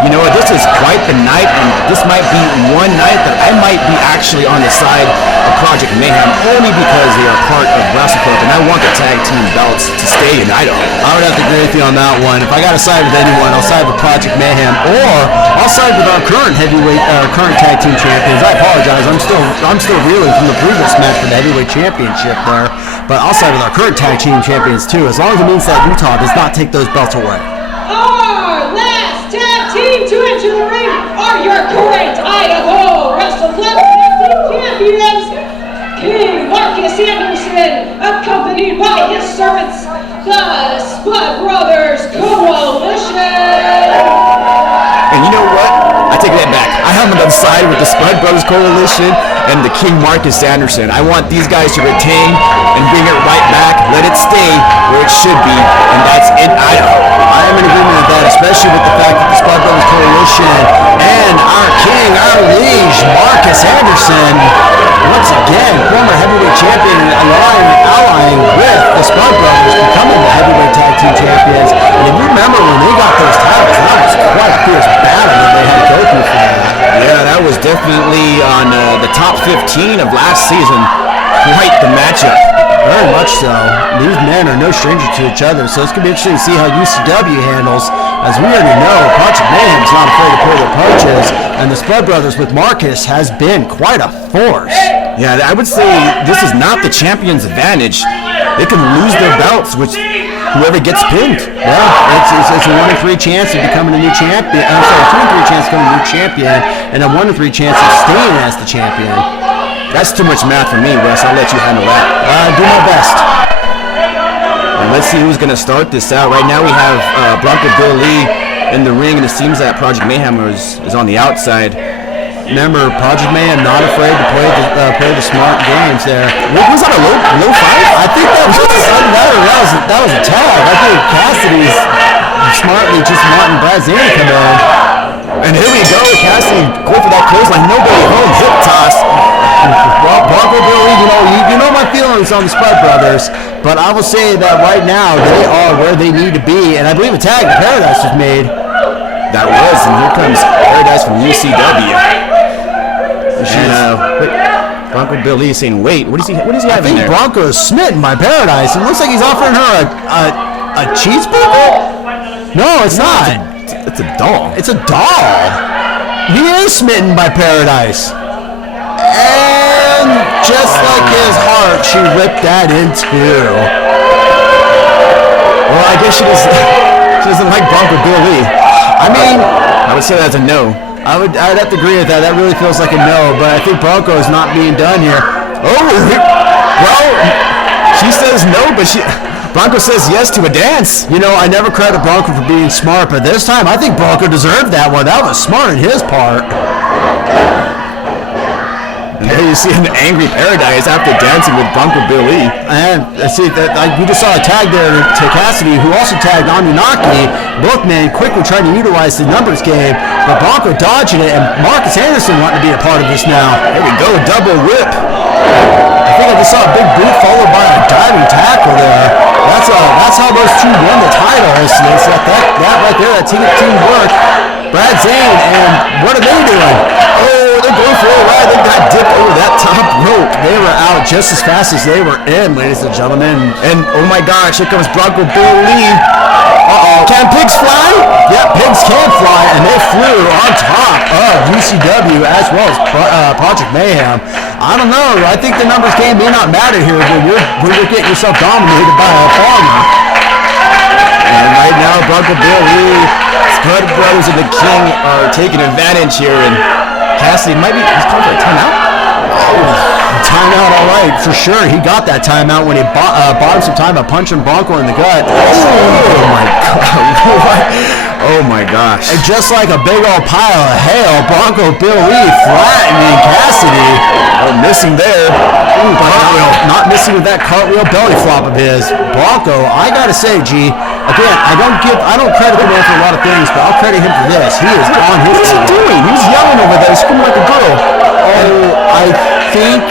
You know what, this is quite the night, and this might be one night that I might be actually on the side of Project Mayhem, only because they are part of Wrestle Club, and I want the tag team belts to stay in Idaho. I would have to agree with you on that one. If I got to side with anyone, I'll side with Project Mayhem, or I'll side with our current current tag team champions. I apologize, I'm still reeling from the previous match for the heavyweight championship there, but I'll side with our current tag team champions too, as long as it means that Utah does not take those belts away. Our last tag team to enter the ring are your current Idaho Wrestle Club Tag Team Champions, King Marcus Anderson, accompanied by his servants, the Spud Brothers Coalition. And you know what? I take that back. I have them on the side with the Spud Brothers Coalition and the King Marcus Anderson. I want these guys to retain and bring it right back, let it stay where it should be, and that's in Idaho. I am in agreement with that, especially with the fact that the Spud Brothers Coalition and our king, our liege, Marcus Anderson, once again, former heavyweight champion, allying with the Spud Brothers, becoming the heavyweight tag team champions. And if you remember when they got those titles, that was quite a fierce battle that they had to go through for that. Yeah, that was definitely on the top 15 of last season. Quite the matchup. Very much so. These men are no stranger to each other, so it's going to be interesting to see how UCW handles. As we already know, Project Mayhem's not afraid to pull their punches, and the Spud Brothers with Marcus has been quite a force. Yeah, I would say this is not the champion's advantage. They can lose their belts, which whoever gets pinned. Yeah, it's a 1 in 3 chance of becoming a new champion. I'm sorry, 2 in 3 chance of becoming a new champion, and a 1 in 3 chance of staying as the champion. That's too much math for me, Wes. I'll let you handle that. Do my best. And let's see who's going to start this out. Right now we have Brokkr Bill Lee in the ring, and it seems that Project Mayhem is on the outside. Remember, Project Mayhem not afraid to play the smart games there. Was that a low fight? I think that was a tag. I think Cassidy's smartly just wanting Brad Zane to come in. And here we go, Cassidy going for that clothesline. Nobody home, hip toss. Well, Brokkr Bill Lee, you know my feelings on the Spud Brothers. But I will say that right now they are where they need to be, and I believe a tag to Paradise was made. That was, and here comes Paradise from UCW. And Bronco Bill Lee is saying, "Wait, what does he have in there?" I think Bronco is smitten by Paradise. It looks like he's offering her a cheeseburger. No, it's not. It's a doll. It's a doll. He is smitten by Paradise. And just like his heart, she ripped that in two. Well, I guess she doesn't like Bronco Bill Lee. I mean, I would say that's a no. I'd have to agree with that. That really feels like a no, but I think Bronco is not being done here. Oh, well, she says no, but Bronco says yes to a dance. You know, I never credit Bronco for being smart, but this time I think Bronco deserved that one. That was smart on his part. And there you see an angry Paradise after dancing with Bronco Bill Lee. And see that we just saw a tag there to Cassidy, who also tagged Anunnaki. Both men quickly trying to utilize the numbers game, but Bronco dodging it, and Marcus Anderson wanting to be a part of this now. There we go, double whip. I think I just saw a big boot followed by a diving tackle there. That's how those two won the titles. It's that right there, that teamwork. Brad Zane, and what are they doing? Oh, they're going for a ride. They got dipped over that top rope. They were out just as fast as they were in, ladies and gentlemen. And oh my gosh, here comes Bronco Bill Lee. Uh-oh. Can pigs fly? Yeah, pigs can fly, and they flew on top of UCW as well as Project Mayhem. I don't know. I think the numbers game may not matter here when you're getting yourself dominated by a farmer. And right now, Bronco Bill Lee, Spud Brothers and the King are taking advantage here, and Cassidy he's calling for a timeout? Timeout, all right, for sure. He got that timeout when he bought him some time by punching Bronco in the gut. Oh my God. Oh my gosh. And just like a big old pile of hail, Bronco Bill Lee flattening Cassidy. Oh, missing there. Ooh, cartwheel. Not missing with that cartwheel belly flop of his. Bronco, I gotta say, G, again, I don't credit the man for a lot of things, but I'll credit him for this. He is on his What is he doing? He was yelling over there, screaming like a girl. Oh, I think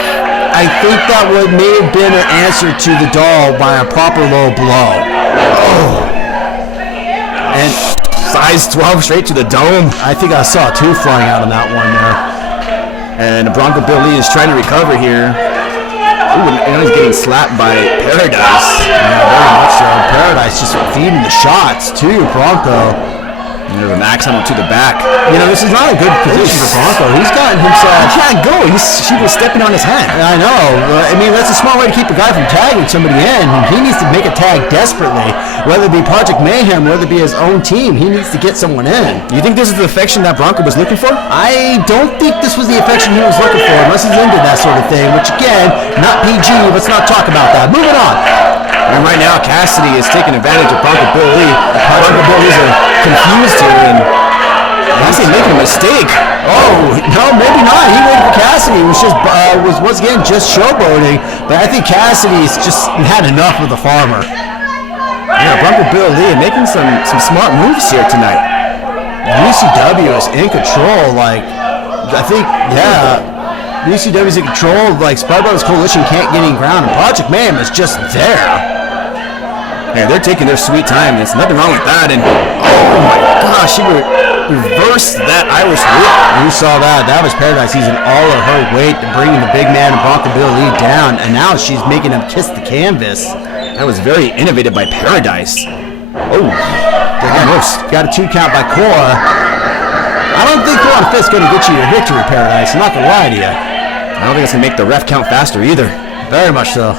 that may have been an answer to the doll by a proper low blow. Oh. And size 12 straight to the dome. I think I saw a tooth flying out on that one there. And Bronco Bill Lee is trying to recover here. Ooh, and he's getting slapped by Paradise. Yeah, very much so. Paradise just feeding the shots too, Bronco. And there's an axe hammer to the back. You know, this is not a good position for Bronco. He's gotten himself... He can't go. She was stepping on his hand. I know. I mean, that's a smart way to keep a guy from tagging somebody in. He needs to make a tag desperately. Whether it be Project Mayhem, whether it be his own team, he needs to get someone in. You think this is the affection that Bronco was looking for? I don't think this was the affection he was looking for, unless he's into that sort of thing, which again, not PG. Let's not talk about that. Moving on. And right now, Cassidy is taking advantage of Bronco Bill Lee. Bronco Bill Lee's confused here, and Cassidy making a mistake. Oh, no, maybe not. He waited for Cassidy. It was just, was once again just showboating. But I think Cassidy's just had enough of the farmer. Yeah, Bronco Bill Lee making some smart moves here tonight. UCW is in control. Like, I think, yeah. UCW's in control. Like, Spy Brothers Coalition can't get any ground, and Project Mayhem is just there. Hey, they're taking their sweet time. There's nothing wrong with that. And oh my gosh, she reversed that Irish whip. You saw that. That was Paradise using all of her weight to bringing the big man Bronco Bill Lee down, and now she's making him kiss the canvas. That was very innovative by Paradise. Oh, almost got a 2 count by Cora. I don't think throwing a fist going to get you your victory, Paradise. I'm not going to lie to you. I don't think it's going to make the ref count faster either. Very much so.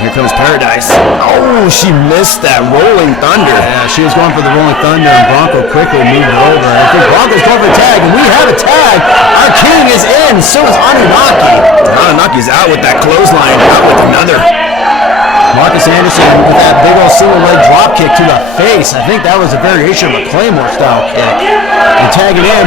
Here comes Paradise. Oh, she missed that Rolling Thunder. Yeah, she was going for the Rolling Thunder, and Bronco quickly moved over. I think Bronco's going for a tag, and we have a tag. Our king is in. So is Anunnaki. Anunnaki's out with that clothesline, out with another. Marcus Anderson with that big old single leg drop kick to the face. I think that was a variation of a Claymore style kick. And tagging in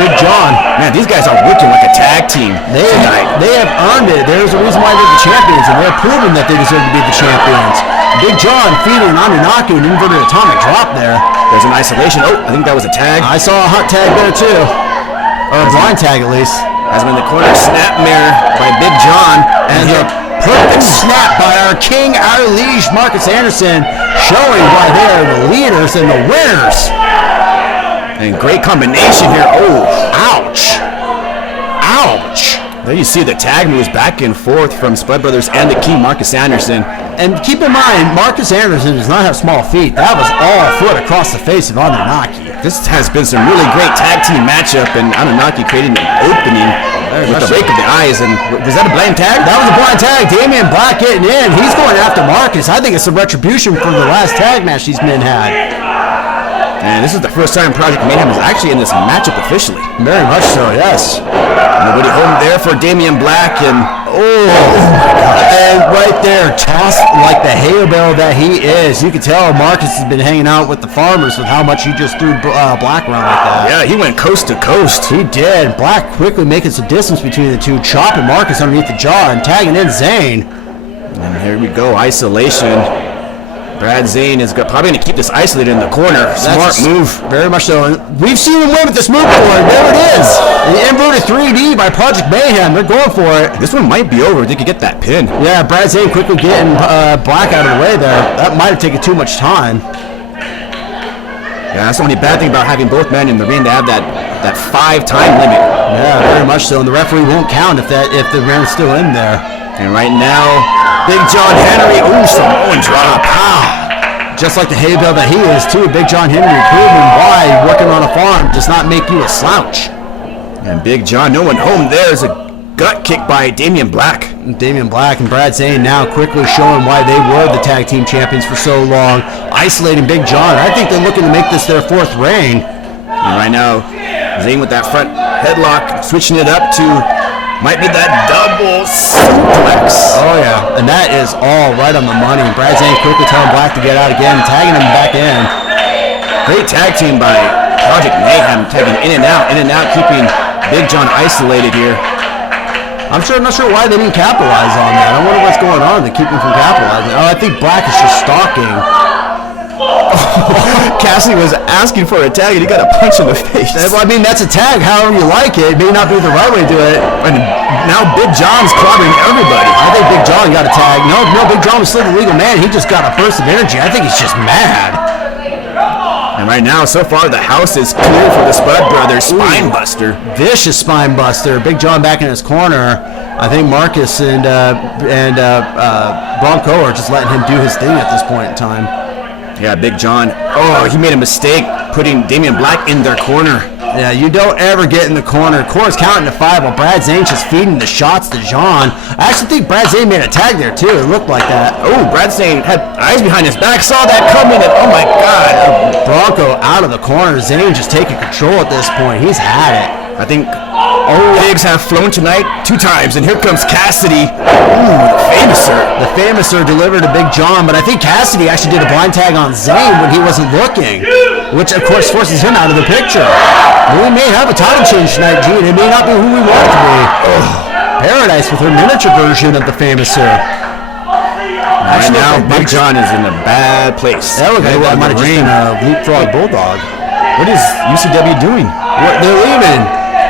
Big John. Man, these guys are working like a tag team tonight. They have earned it. There's a reason why they're the champions, and they're proving that they deserve to be the champions. Big John feeding Anunnaki an inverted atomic drop there. There's an isolation. Oh, I think that was a tag. I saw a hot tag there too. Or a blind tag at least. Has been in the corner, snap mirror by Big John. And the Perfect snap by our king, our liege, Marcus Anderson, showing why they are the leaders and the winners. And great combination here. Oh, Ouch. Ouch. there you see the tag moves back and forth from Spud Brothers and the king, Marcus Anderson. And keep in mind, Marcus Anderson does not have small feet. That was all foot across the face of Anunnaki. This has been some really great tag team matchup, and Anunnaki creating an opening with the rake of the eyes. And was that a blind tag? That was a blind tag. Damien Black getting in. He's going after Marcus. I think it's some retribution from the last tag match these men had. And this is the first time Project Mayhem is actually in this matchup officially. Very much so, yes. Nobody home there for Damien Black, and and right there, tossed like the hay bale that he is. You can tell Marcus has been hanging out with the farmers with how much he just threw Black around like that. yeah, he went coast to coast. He did. Black quickly making some distance between the two, chopping Marcus underneath the jaw and tagging in Zane. And here we go, isolation. Brad Zane is probably going to keep this isolated in the corner. Smart move. Very much so. And we've seen him win with this move before. There it is. The inverted 3D by Project Mayhem. They're going for it. This one might be over if they could get that pin. Yeah, Brad Zane quickly getting Black out of the way there. That might have taken too much time. Yeah, that's the only bad thing about having both men in the ring. They have that 5-time limit. Yeah, very much so. And the referee won't count if the man's still in there. And right now, Big John Henry. Ooh, Samoan drop. Wow. Just like the hay bale that he is, too. Big John Henry proving why working on a farm does not make you a slouch. And Big John, no one home there. Is a gut kick by Damien Black. Damien Black and Brad Zane now quickly showing why they were the tag team champions for so long, isolating Big John. I think they're looking to make this their 4th reign. And right now, Zane with that front headlock, switching it up to might be that double suplex. Oh yeah, and that is all right on the money. Brad Zane quickly telling Black to get out again, tagging him back in. Great tag team by Project Mayhem, tagging in and out, keeping Big John isolated here. I'm not sure why they didn't capitalize on that. I wonder what's going on to keep them from capitalizing. Oh, I think Black is just stalking. Cassidy was asking for a tag and he got a punch in the face. Well, I mean, that's a tag, however you like it. It may not be the right way to do it. And now Big John's clobbering everybody. I think Big John got a tag. No, Big John was still the legal man. He just got a burst of energy. I think he's just mad. And right now, so far, the house is clear for the Spud Brothers. Spine buster. Vicious spine buster. Big John back in his corner. I think Marcus and Bronco are just letting him do his thing at this point in time. Yeah, Big John. Oh, he made a mistake putting Damien Black in their corner. Yeah, you don't ever get in the corner. Core's counting to 5 while Brad Zane's just feeding the shots to John. I actually think Brad Zane made a tag there too. It looked like that. Oh, Brad Zane had eyes behind his back, saw that coming, and oh my God. Bronco out of the corner. Zane just taking control at this point. He's had it. I think pigs have flown tonight 2 times, and here comes Cassidy. Ooh, the Famouser. The Famouser delivered to Big John, but I think Cassidy actually did a blind tag on Zane when he wasn't looking, which of course forces him out of the picture. We may have a title change tonight, Gene. It may not be who we want it to be. Paradise with her miniature version of the Famouser. Right now, Big John is in a bad place. That looked like I might have just been a leapfrog bulldog. What is UCW doing? They're leaving.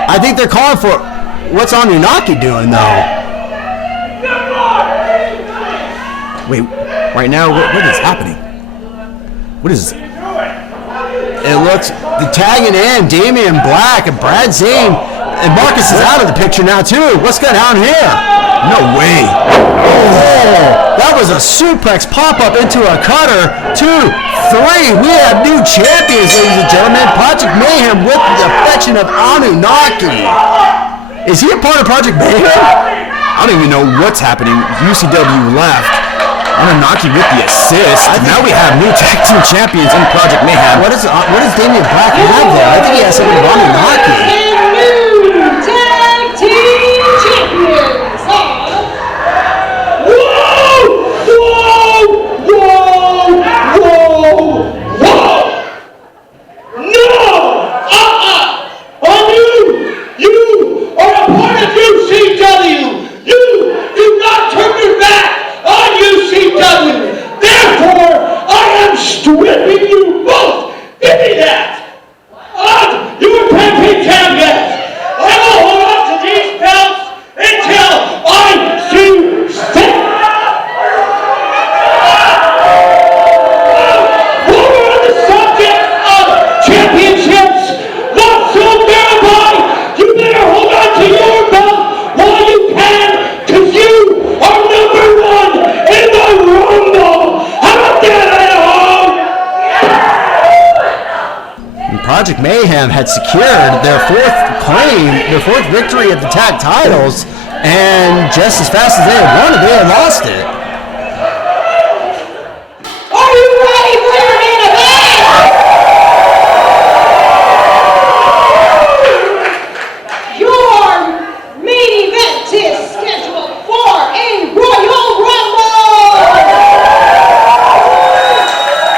I think they're calling for what's Anunnaki doing though. Wait, right now, what is happening? What is? It looks the tagging in Damien Black and Brad Zane and Marcus is out of the picture now too. What's going on here? No way. Oh, that was a suplex pop-up into a cutter. 2, 3. We have new champions, ladies and gentlemen. Project Mayhem with the affection of Anunnaki. Is he a part of Project Mayhem? I don't even know what's happening. UCW left. Anunnaki with the assist. Now we have new tag team champions in Project Mayhem. What does Damien Black have there? I think he has something of Anunnaki. New tag team champions. Stripping you both! Give me that! You were tag team champions! Project Mayhem had secured their fourth victory at the tag titles, and just as fast as they had won it, they had lost it. Are you ready for your main event? Your main event is scheduled for a Royal Rumble!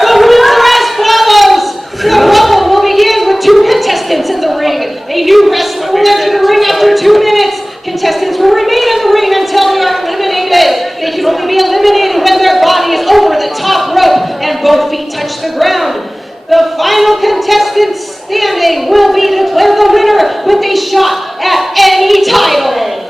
The rules are as follows. The Rumble will begin with 2 contestants in the ring. A new wrestler will enter the ring after 2 minutes. Contestants will remain in the ring until they are eliminated. They can only be eliminated when their body is over the top rope and both feet touch the ground. The final contestant standing will be declared the winner with a shot at any title.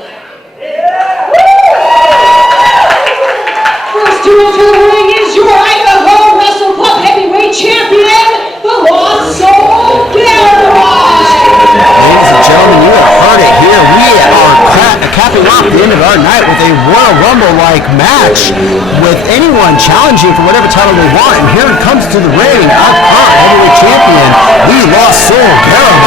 First to enter the ring is your Idaho Wrestle Club Heavyweight Champion, the Lost Soul Garrett. Ladies and gentlemen, you have heard it here. We are capping off the end of our night with a Royal Rumble-like match with anyone challenging for whatever title they want. And here it comes to the ring, our current heavyweight champion, the Lost Soul Garrett.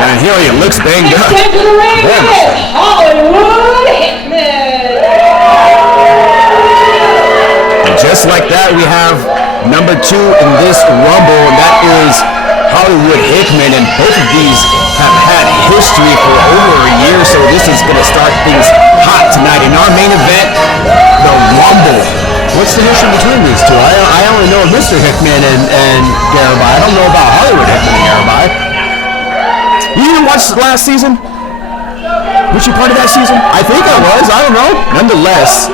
And here he looks banged up. Next to the ring is Hollywood Hickman. And just like that, we have number 2 in this Rumble, and that is Hollywood Hickman, and both of these have had history for over a year, so this is going to start things hot tonight. In our main event, the Rumble. What's the history between these two? I only know Mr. Hickman and Garrett. I don't know about Hollywood Hickman and Garrett. You didn't watch the last season? Was you part of that season? I think I was. I don't know. Nonetheless,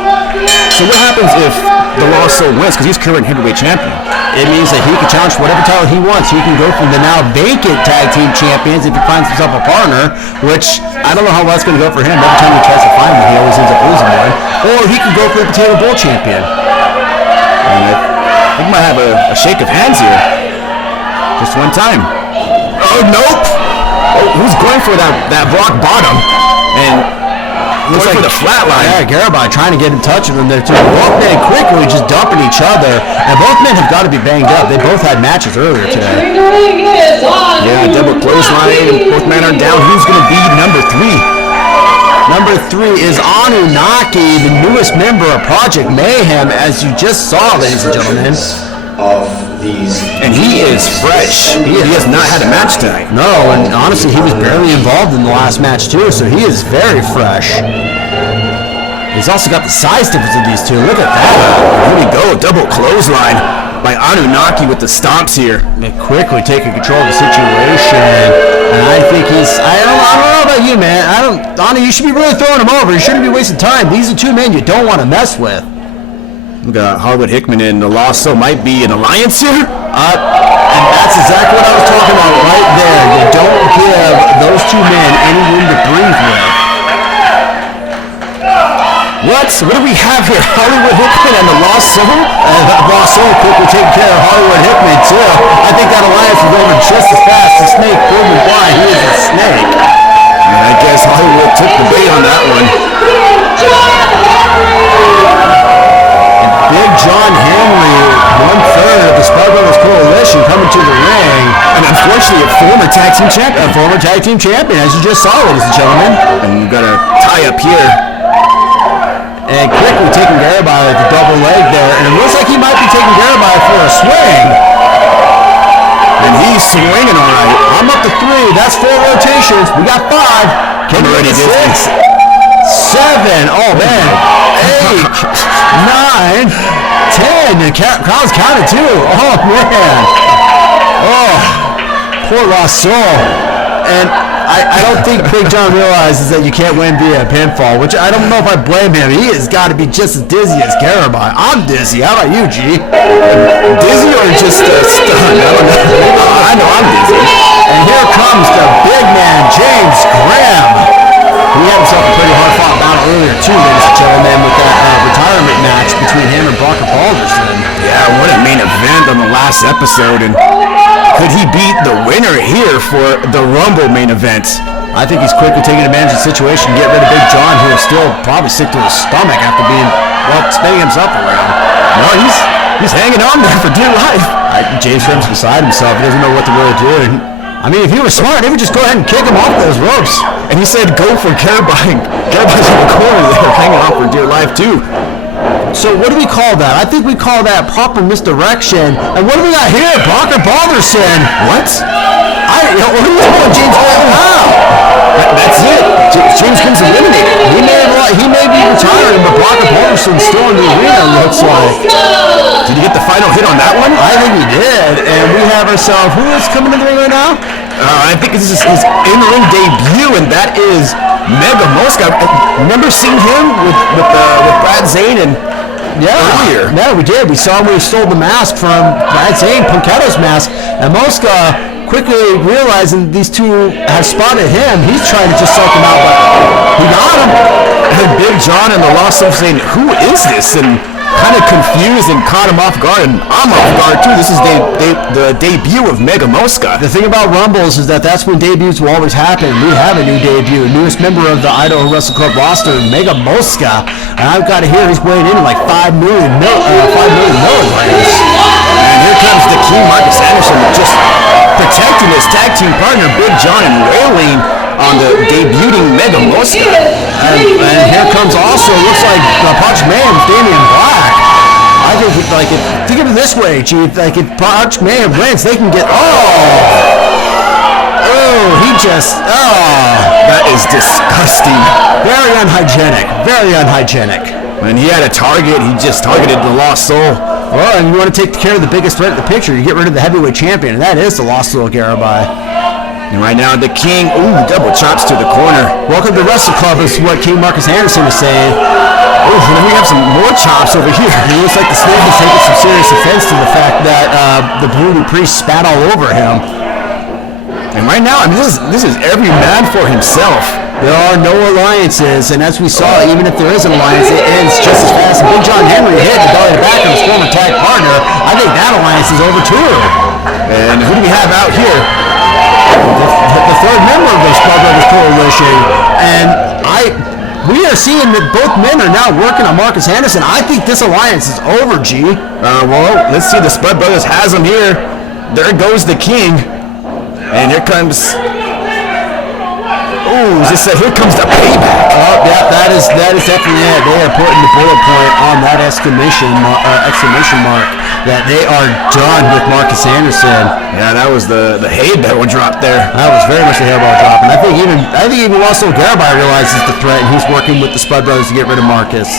so what happens if the Lost Soul wins? Because he's current heavyweight champion. It means that he can challenge for whatever title he wants. He can go from the now vacant tag team champions if he finds himself a partner, which I don't know how well that's going to go for him. Every time he tries to find one, he always ends up losing one. Or he can go for the Potato Bowl champion. And I think we might have a shake of hands here. Just one time. Oh, nope. Oh, who's going for that rock bottom? And looks like the flat line. Yeah, Garrett trying to get in touch with them there too. Both men quickly just dumping each other, and both men have got to be banged up. They both had matches earlier today. Yeah, double clothesline, and both men are down. Who's going to be number 3? Number 3 is Anunnaki, the newest member of Project Mayhem, as you just saw, ladies and gentlemen. And he is fresh. He has not had a match tonight. No, and honestly, he was barely involved in the last match too, so he is very fresh. He's also got the size difference of these two. Look at that. Here we go, double clothesline by Anunnaki with the stomps here. They're quickly taking control of the situation, and I think I don't know about you, man. Anu, you should be really throwing him over. You shouldn't be wasting time. These are 2 men you don't want to mess with. We got Hollywood Hickman and the Lost Soul might be an alliance here. And that's exactly what I was talking about right there. You don't give those 2 men any room to breathe with. What do we have here? Hollywood Hickman and the Lost Soul? Lost Soul quickly taking care of Hollywood Hickman too. I think that alliance is over just as fast. The snake proving why he is a snake. And I guess Hollywood took the bait on that one. Big John Henry, 1/3 of the Spark Brothers Coalition, coming to the ring. And unfortunately, a former tag team champion. A former tag team champion, as you just saw, ladies and gentlemen. And we've got a tie up here. And quickly taking Garrett with the double leg there. And it looks like he might be taking Garrett for a swing. And he's swinging all right. I'm up to 3. That's 4 rotations. We got 5. Can we ready 6, 7. Oh, man. 8, 9, 10. The crowd's counted too. Oh, man. Oh, poor Lost Soul. And I don't think Big John realizes that you can't win via pinfall, which I don't know if I blame him. He has got to be just as dizzy as Garabai. I'm dizzy. How about you, G? Dizzy or just stunned? I don't know. I know I'm dizzy. And here comes the big man, James Graham. He had himself a pretty hard-fought battle earlier, too, ladies and gentlemen, with that retirement match between him and Brokkr Balderson. Yeah, what a main event on the last episode. And could he beat the winner here for the Rumble main event? I think he's quickly taking advantage of the situation, get rid of Big John, who is still probably sick to his stomach after being, spinning himself around. No, He's hanging on there for dear life. James Grim's beside himself. He doesn't know what to really do. I mean, if he was smart, he would just go ahead and kick him off those ropes. And he said, go for Garibay. Garibay's in the corner there, hanging on for dear life, too. So what do we call that? I think we call that proper misdirection. And what do we got here? Brokkr Balderson. What? What do you call James Grim now? That's it. James Grim's eliminated. He may be retiring, but Brokkr Balderson's still in the arena, looks like. Did he get the final hit on that one? I think he did. And we have ourselves, who is coming in the ring right now? I think this is his in-ring debut, and that is Mega Moska. Remember seeing him with Brad Zane and earlier? Yeah, we did. We saw him when he stole the mask from Brad Zane, Punketo's mask, and Moska quickly realizing these two have spotted him. He's trying to just suck him out, but he got him. And Big John and the Lost Souls saying, who is this? And kind of confused and caught him off guard, and I'm off guard too. This is the debut of Mega Moska. The thing about Rumbles is that's when debuts will always happen. We have a new debut, newest member of the Idaho Wrestle Club roster, Mega Moska. And I've got to hear he's weighing in like 5 million milligrams. And here comes the King, Marcus Anderson, just protecting his tag team partner, Big John, and railing on the debuting Mega Moska. And here comes also, looks like Project Mayhem, Damien Black. I think, think of it this way, Chief. Like, if Project Mayhem wins, they can get, that is disgusting. Very unhygienic. Very unhygienic. When he had a target, he just targeted the Lost Soul. Well, and you want to take care of the biggest threat in the picture. You get rid of the heavyweight champion, and that is the Lost Soul Garibay. And right now, the King, double chops to the corner. Welcome to Wrestle Club is what King Marcus Anderson is saying. And then we have some more chops over here. It looks like the Snake is taking some serious offense to the fact that the Voodoo Priest spat all over him. And right now, I mean, this is every man for himself. There are no alliances, and as we saw, even if there is an alliance, it ends just as fast. And Big John Henry hit the belly to back of his former tag partner. I think that alliance is over too. And who do we have out here? The third member of the Squad Brothers Coalition, and we are seeing that both men are now working on Marcus Anderson. I think this alliance is over, G. Well, let's see. The Spud Brothers has him here. There goes the King, and here comes. Here comes the payback. Oh, yeah, that is definitely it. They are putting the bullet point on that exclamation mark that they are done with Marcus Anderson. Yeah, that was the haybarrel drop there. That was very much the haybarrel drop, and I think even Russell Garibay realizes the threat, and he's working with the Spud Brothers to get rid of Marcus.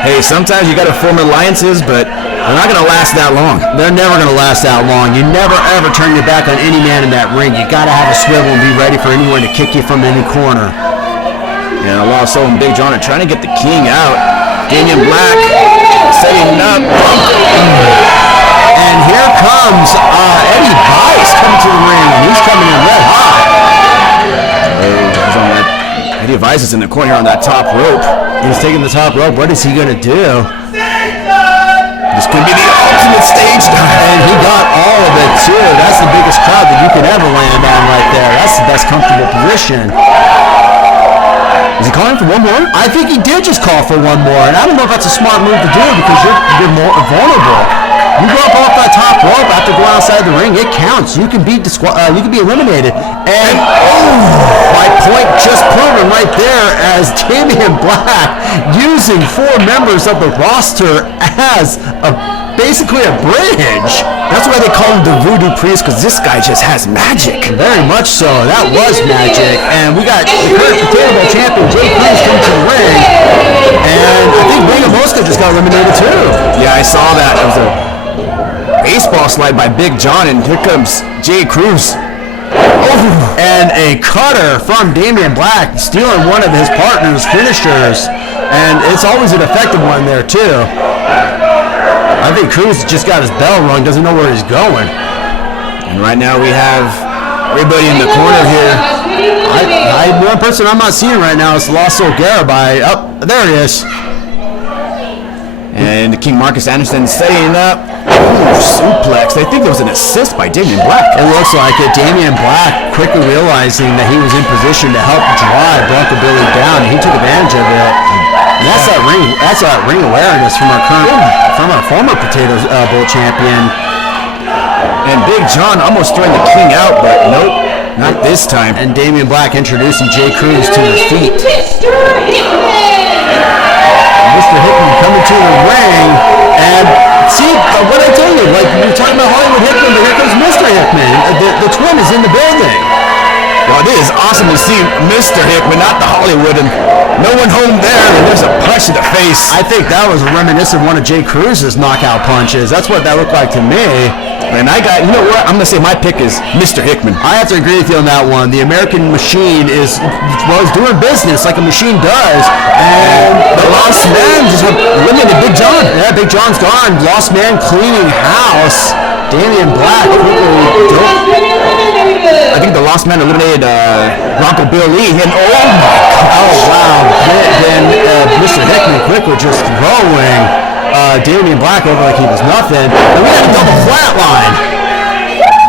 Hey, sometimes you got to form alliances, but they're not going to last that long. They're never going to last that long. You never, ever turn your back on any man in that ring. You got to have a swivel and be ready for anyone to kick you from any corner. Yeah, Lost Soul and Big John are trying to get the King out. Damien Black setting up. And here comes Eddie Vice coming to the ring, and he's coming in red hot. Eddie Vice is in the corner on that top rope. He's taking the top rope. What is he going to do? This could be the ultimate stage dive. And he got all of it, too. That's the biggest crowd that you could ever land on right there. That's the best comfortable position. Is he calling for one more? I think he did just call for one more, and I don't know if that's a smart move to do because you're more vulnerable. You go up off that top rope after going outside the ring, it counts. You can be eliminated. And my point just proven right there as Damien Black using 4 members of the roster as basically a bridge. That's why they call him the Voodoo Priest, because this guy just has magic. Very much so. That was magic. And we got the current potato bowl champion, Jay Cruz, coming to the ring. And I think Mega Moska just got eliminated too. Yeah, I saw that. It was a baseball slide by Big John, and here comes Jay Cruz. And a cutter from Damien Black, stealing one of his partner's finishers. And it's always an effective one there too. I think Cruz just got his bell rung, doesn't know where he's going. And right now we have everybody in the corner here. One person I'm not seeing right now is Lost Soul Garibay. There he is. And King Marcus Anderson setting up. Suplex. I think there was an assist by Damien Black. It looks like it. Damien Black quickly realizing that he was in position to help drive Bronco Billy down. He took advantage of it. And that's that ring awareness from our former Potatoes Bowl champion. And Big John almost throwing the king out, but nope, not this time. And Damien Black introducing Jay Cruz to the feet. Mr. Hickman! Mr. Hickman coming to the ring, and see, what I tell you, like, you're talking about Hollywood Hickman, but here comes Mr. Hickman. The twin is in the building. Well, it is awesome to see Mr. Hickman, not the Hollywood, and no one home there, and there's a punch to the face. I think that was reminiscent of one of Jay Cruz's knockout punches. That's what that looked like to me. And you know what? I'm going to say my pick is Mr. Hickman. I have to agree with you on that one. The American Machine is doing business like a machine does. And the Lost Man just eliminated Big John. Yeah, Big John's gone. Lost Man cleaning house. Damien Black I think the Lost Man eliminated Bronco Bill Lee. And oh wow. Then Mr. Hickman quickly just throwing Damien Black over like he was nothing. And we had a double flatline.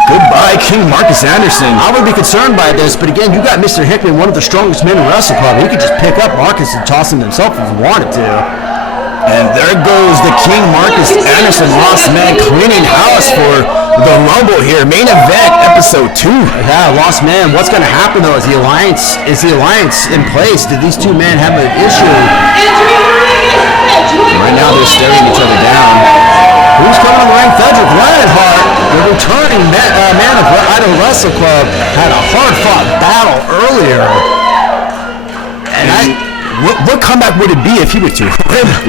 Goodbye, King Marcus Anderson. I would be concerned by this, but again, you got Mr. Hickman, one of the strongest men in Wrestle Club. He could just pick up Marcus and toss him himself if he wanted to. And there goes the King Marcus Anderson, Lost Man, cleaning house for the Rumble here. Main event, episode 2. Yeah, Lost Man. What's going to happen though? Is the alliance in place? Did these two men have an issue? Right now they're staring each other down. Who's coming to the ring? Theodoric Lionheart, the returning man of Idaho Wrestle Club, had a hard-fought battle earlier. And what comeback would it be if he were to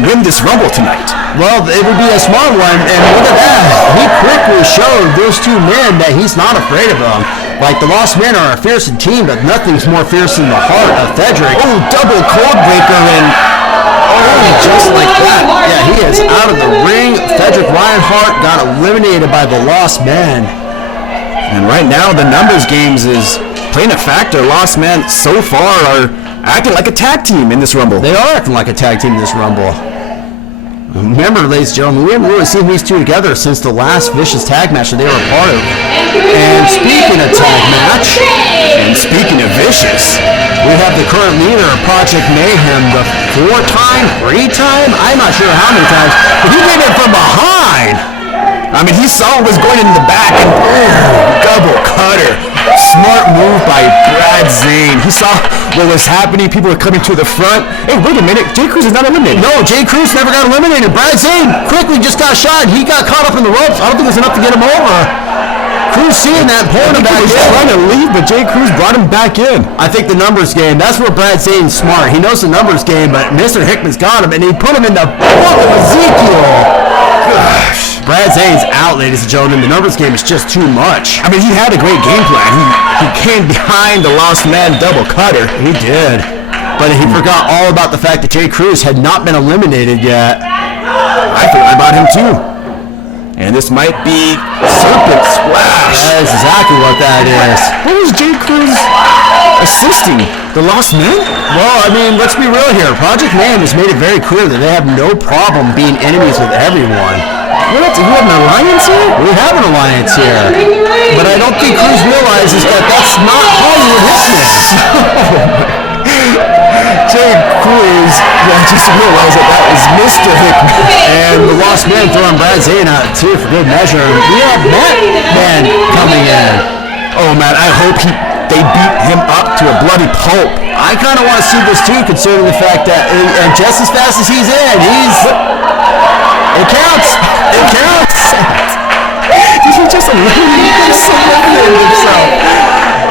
win this Rumble tonight? Well, it would be a smart one, and look at that. He quickly showed those two men that he's not afraid of them. Like, the Lost Men are a fearsome team, but nothing's more fierce than the heart of Theodoric. Oh, double cold breaker, and just like that. Yeah, he is out of the ring. Theodoric Lionheart got eliminated by the Lost Men. And right now, the numbers games is playing a factor. Lost Men so far are acting like a tag team in this Rumble. They are acting like a tag team in this Rumble. Remember, ladies and gentlemen, we haven't really seen these two together since the last Vicious tag match that they were a part of. And speaking of tag match, and speaking of Vicious, we have the current leader of Project Mayhem, the 3-time, I'm not sure how many times, but he came in from behind. I mean, he saw what was going in the back, and double cutter. Smart move by Brad Zane. He saw what was happening. People were coming to the front. Hey, wait a minute. Jay Cruz is not eliminated. No, Jay Cruz never got eliminated. Brad Zane quickly just got shot. He got caught up in the ropes. I don't think it was enough to get him over. Cruz seeing that, pulling him back in. He was trying to leave, but Jay Cruz brought him back in. I think the numbers game, that's where Brad Zane's smart. He knows the numbers game, but Mr. Hickman's got him, and he put him in the book of Ezekiel. Gosh. Brad Zane's out, ladies and gentlemen. The numbers game is just too much. I mean, he had a great game plan. He came behind the Lost Man double cutter. He did. But he forgot all about the fact that Jay Cruz had not been eliminated yet. I forgot about him too. And this might be Serpent Splash. That is exactly what that is. What was Jay Cruz assisting? The Lost Men? Well, I mean, let's be real here. Project Mayhem has made it very clear that they have no problem being enemies with everyone. What? Do you have an alliance here? We have an alliance here. But I don't think Cruz realizes that that's not Hollywood Hickman. Jay Cruz, just realized that was Mr. Hickman. And the Lost Man throwing Brad Zane out too for good measure. We have Man coming in. Oh man, I hope they beat him up to a bloody pulp. I kind of want to see this too, considering the fact that, and just as fast as he's in, it counts. It counts. He just eliminated himself.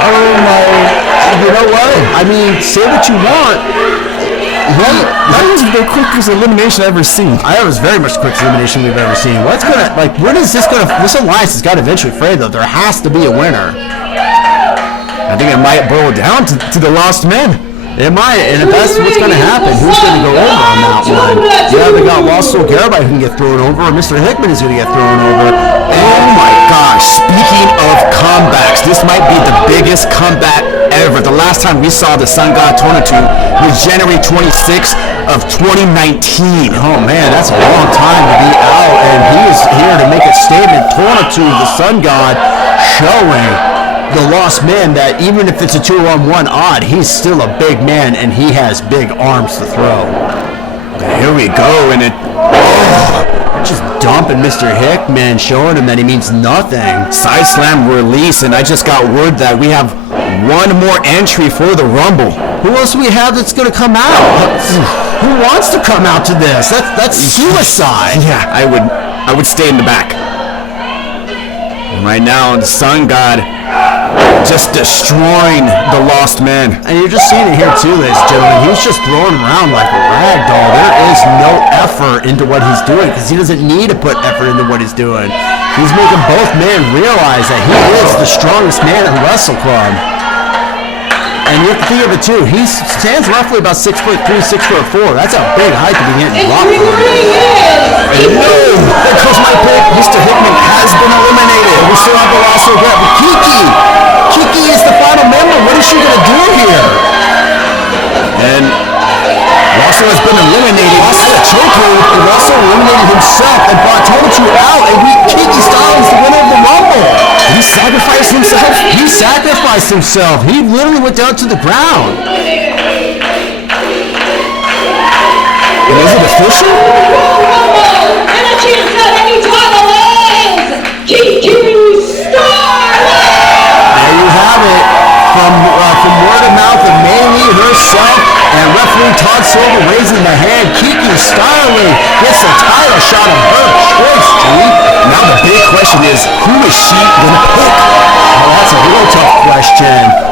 Oh my. You know what? I mean, say what you want. That was the quickest elimination I've ever seen. That was very much the quickest elimination we've ever seen. What's gonna, like, when is this gonna, this alliance has got to eventually fray though. There has to be a winner. I think it might boil down to the Lost Men. It might, and if that's what's going to happen, who's going to go over on that one? Yeah, they got Lost Soul Garibay who can get thrown over, or Mr. Hickman is going to get thrown over. Oh my gosh, speaking of comebacks, this might be the biggest comeback ever. The last time we saw the Sun God Tornatu was January 26th of 2019. Oh man, that's a long time to be out, and he is here to make a statement. Tornatu, the Sun God, showing the Lost Man that even if it's a 2-on-1 odd, he's still a big man and he has big arms to throw. here we go, and it... Just dumping Mr. Hickman, showing him that he means nothing. Side slam release, and I just got word that we have one more entry for the Rumble. Who else do we have that's going to come out? Who wants to come out to this? That's suicide. Yeah, I would stay in the back. And right now, the Sun God just destroying the Lost Man. And you're just seeing it here too, ladies and gentlemen. He's just throwing around like a rag doll. There is no effort into what he's doing because he doesn't need to put effort into what he's doing. He's making both men realize that he is the strongest man in the Wrestle Club. And you have to think of it too. He stands roughly about 6'3", 6'4". That's a big height to be hitting rock. No! There goes my pick. Mr. Hickman has been eliminated. We still have the roster grab. Kiki! Kiki is the final member. What is she going to do here? And Russell has been eliminated. Russell chokehold. Russell eliminated himself and brought Tomochu out. And Kiki Styles, the winner of the Rumble. He sacrificed himself? He sacrificed himself. He literally went down to the ground. And is it official? And a chance at any title is Kiki Styles! There you have it. From word of mouth of Mayhem herself and referee Todd Silver raising the hand. Kiki Styles gets a title shot of her choice, G. Now the big question is, who is she going to pick? Well, that's a real tough question.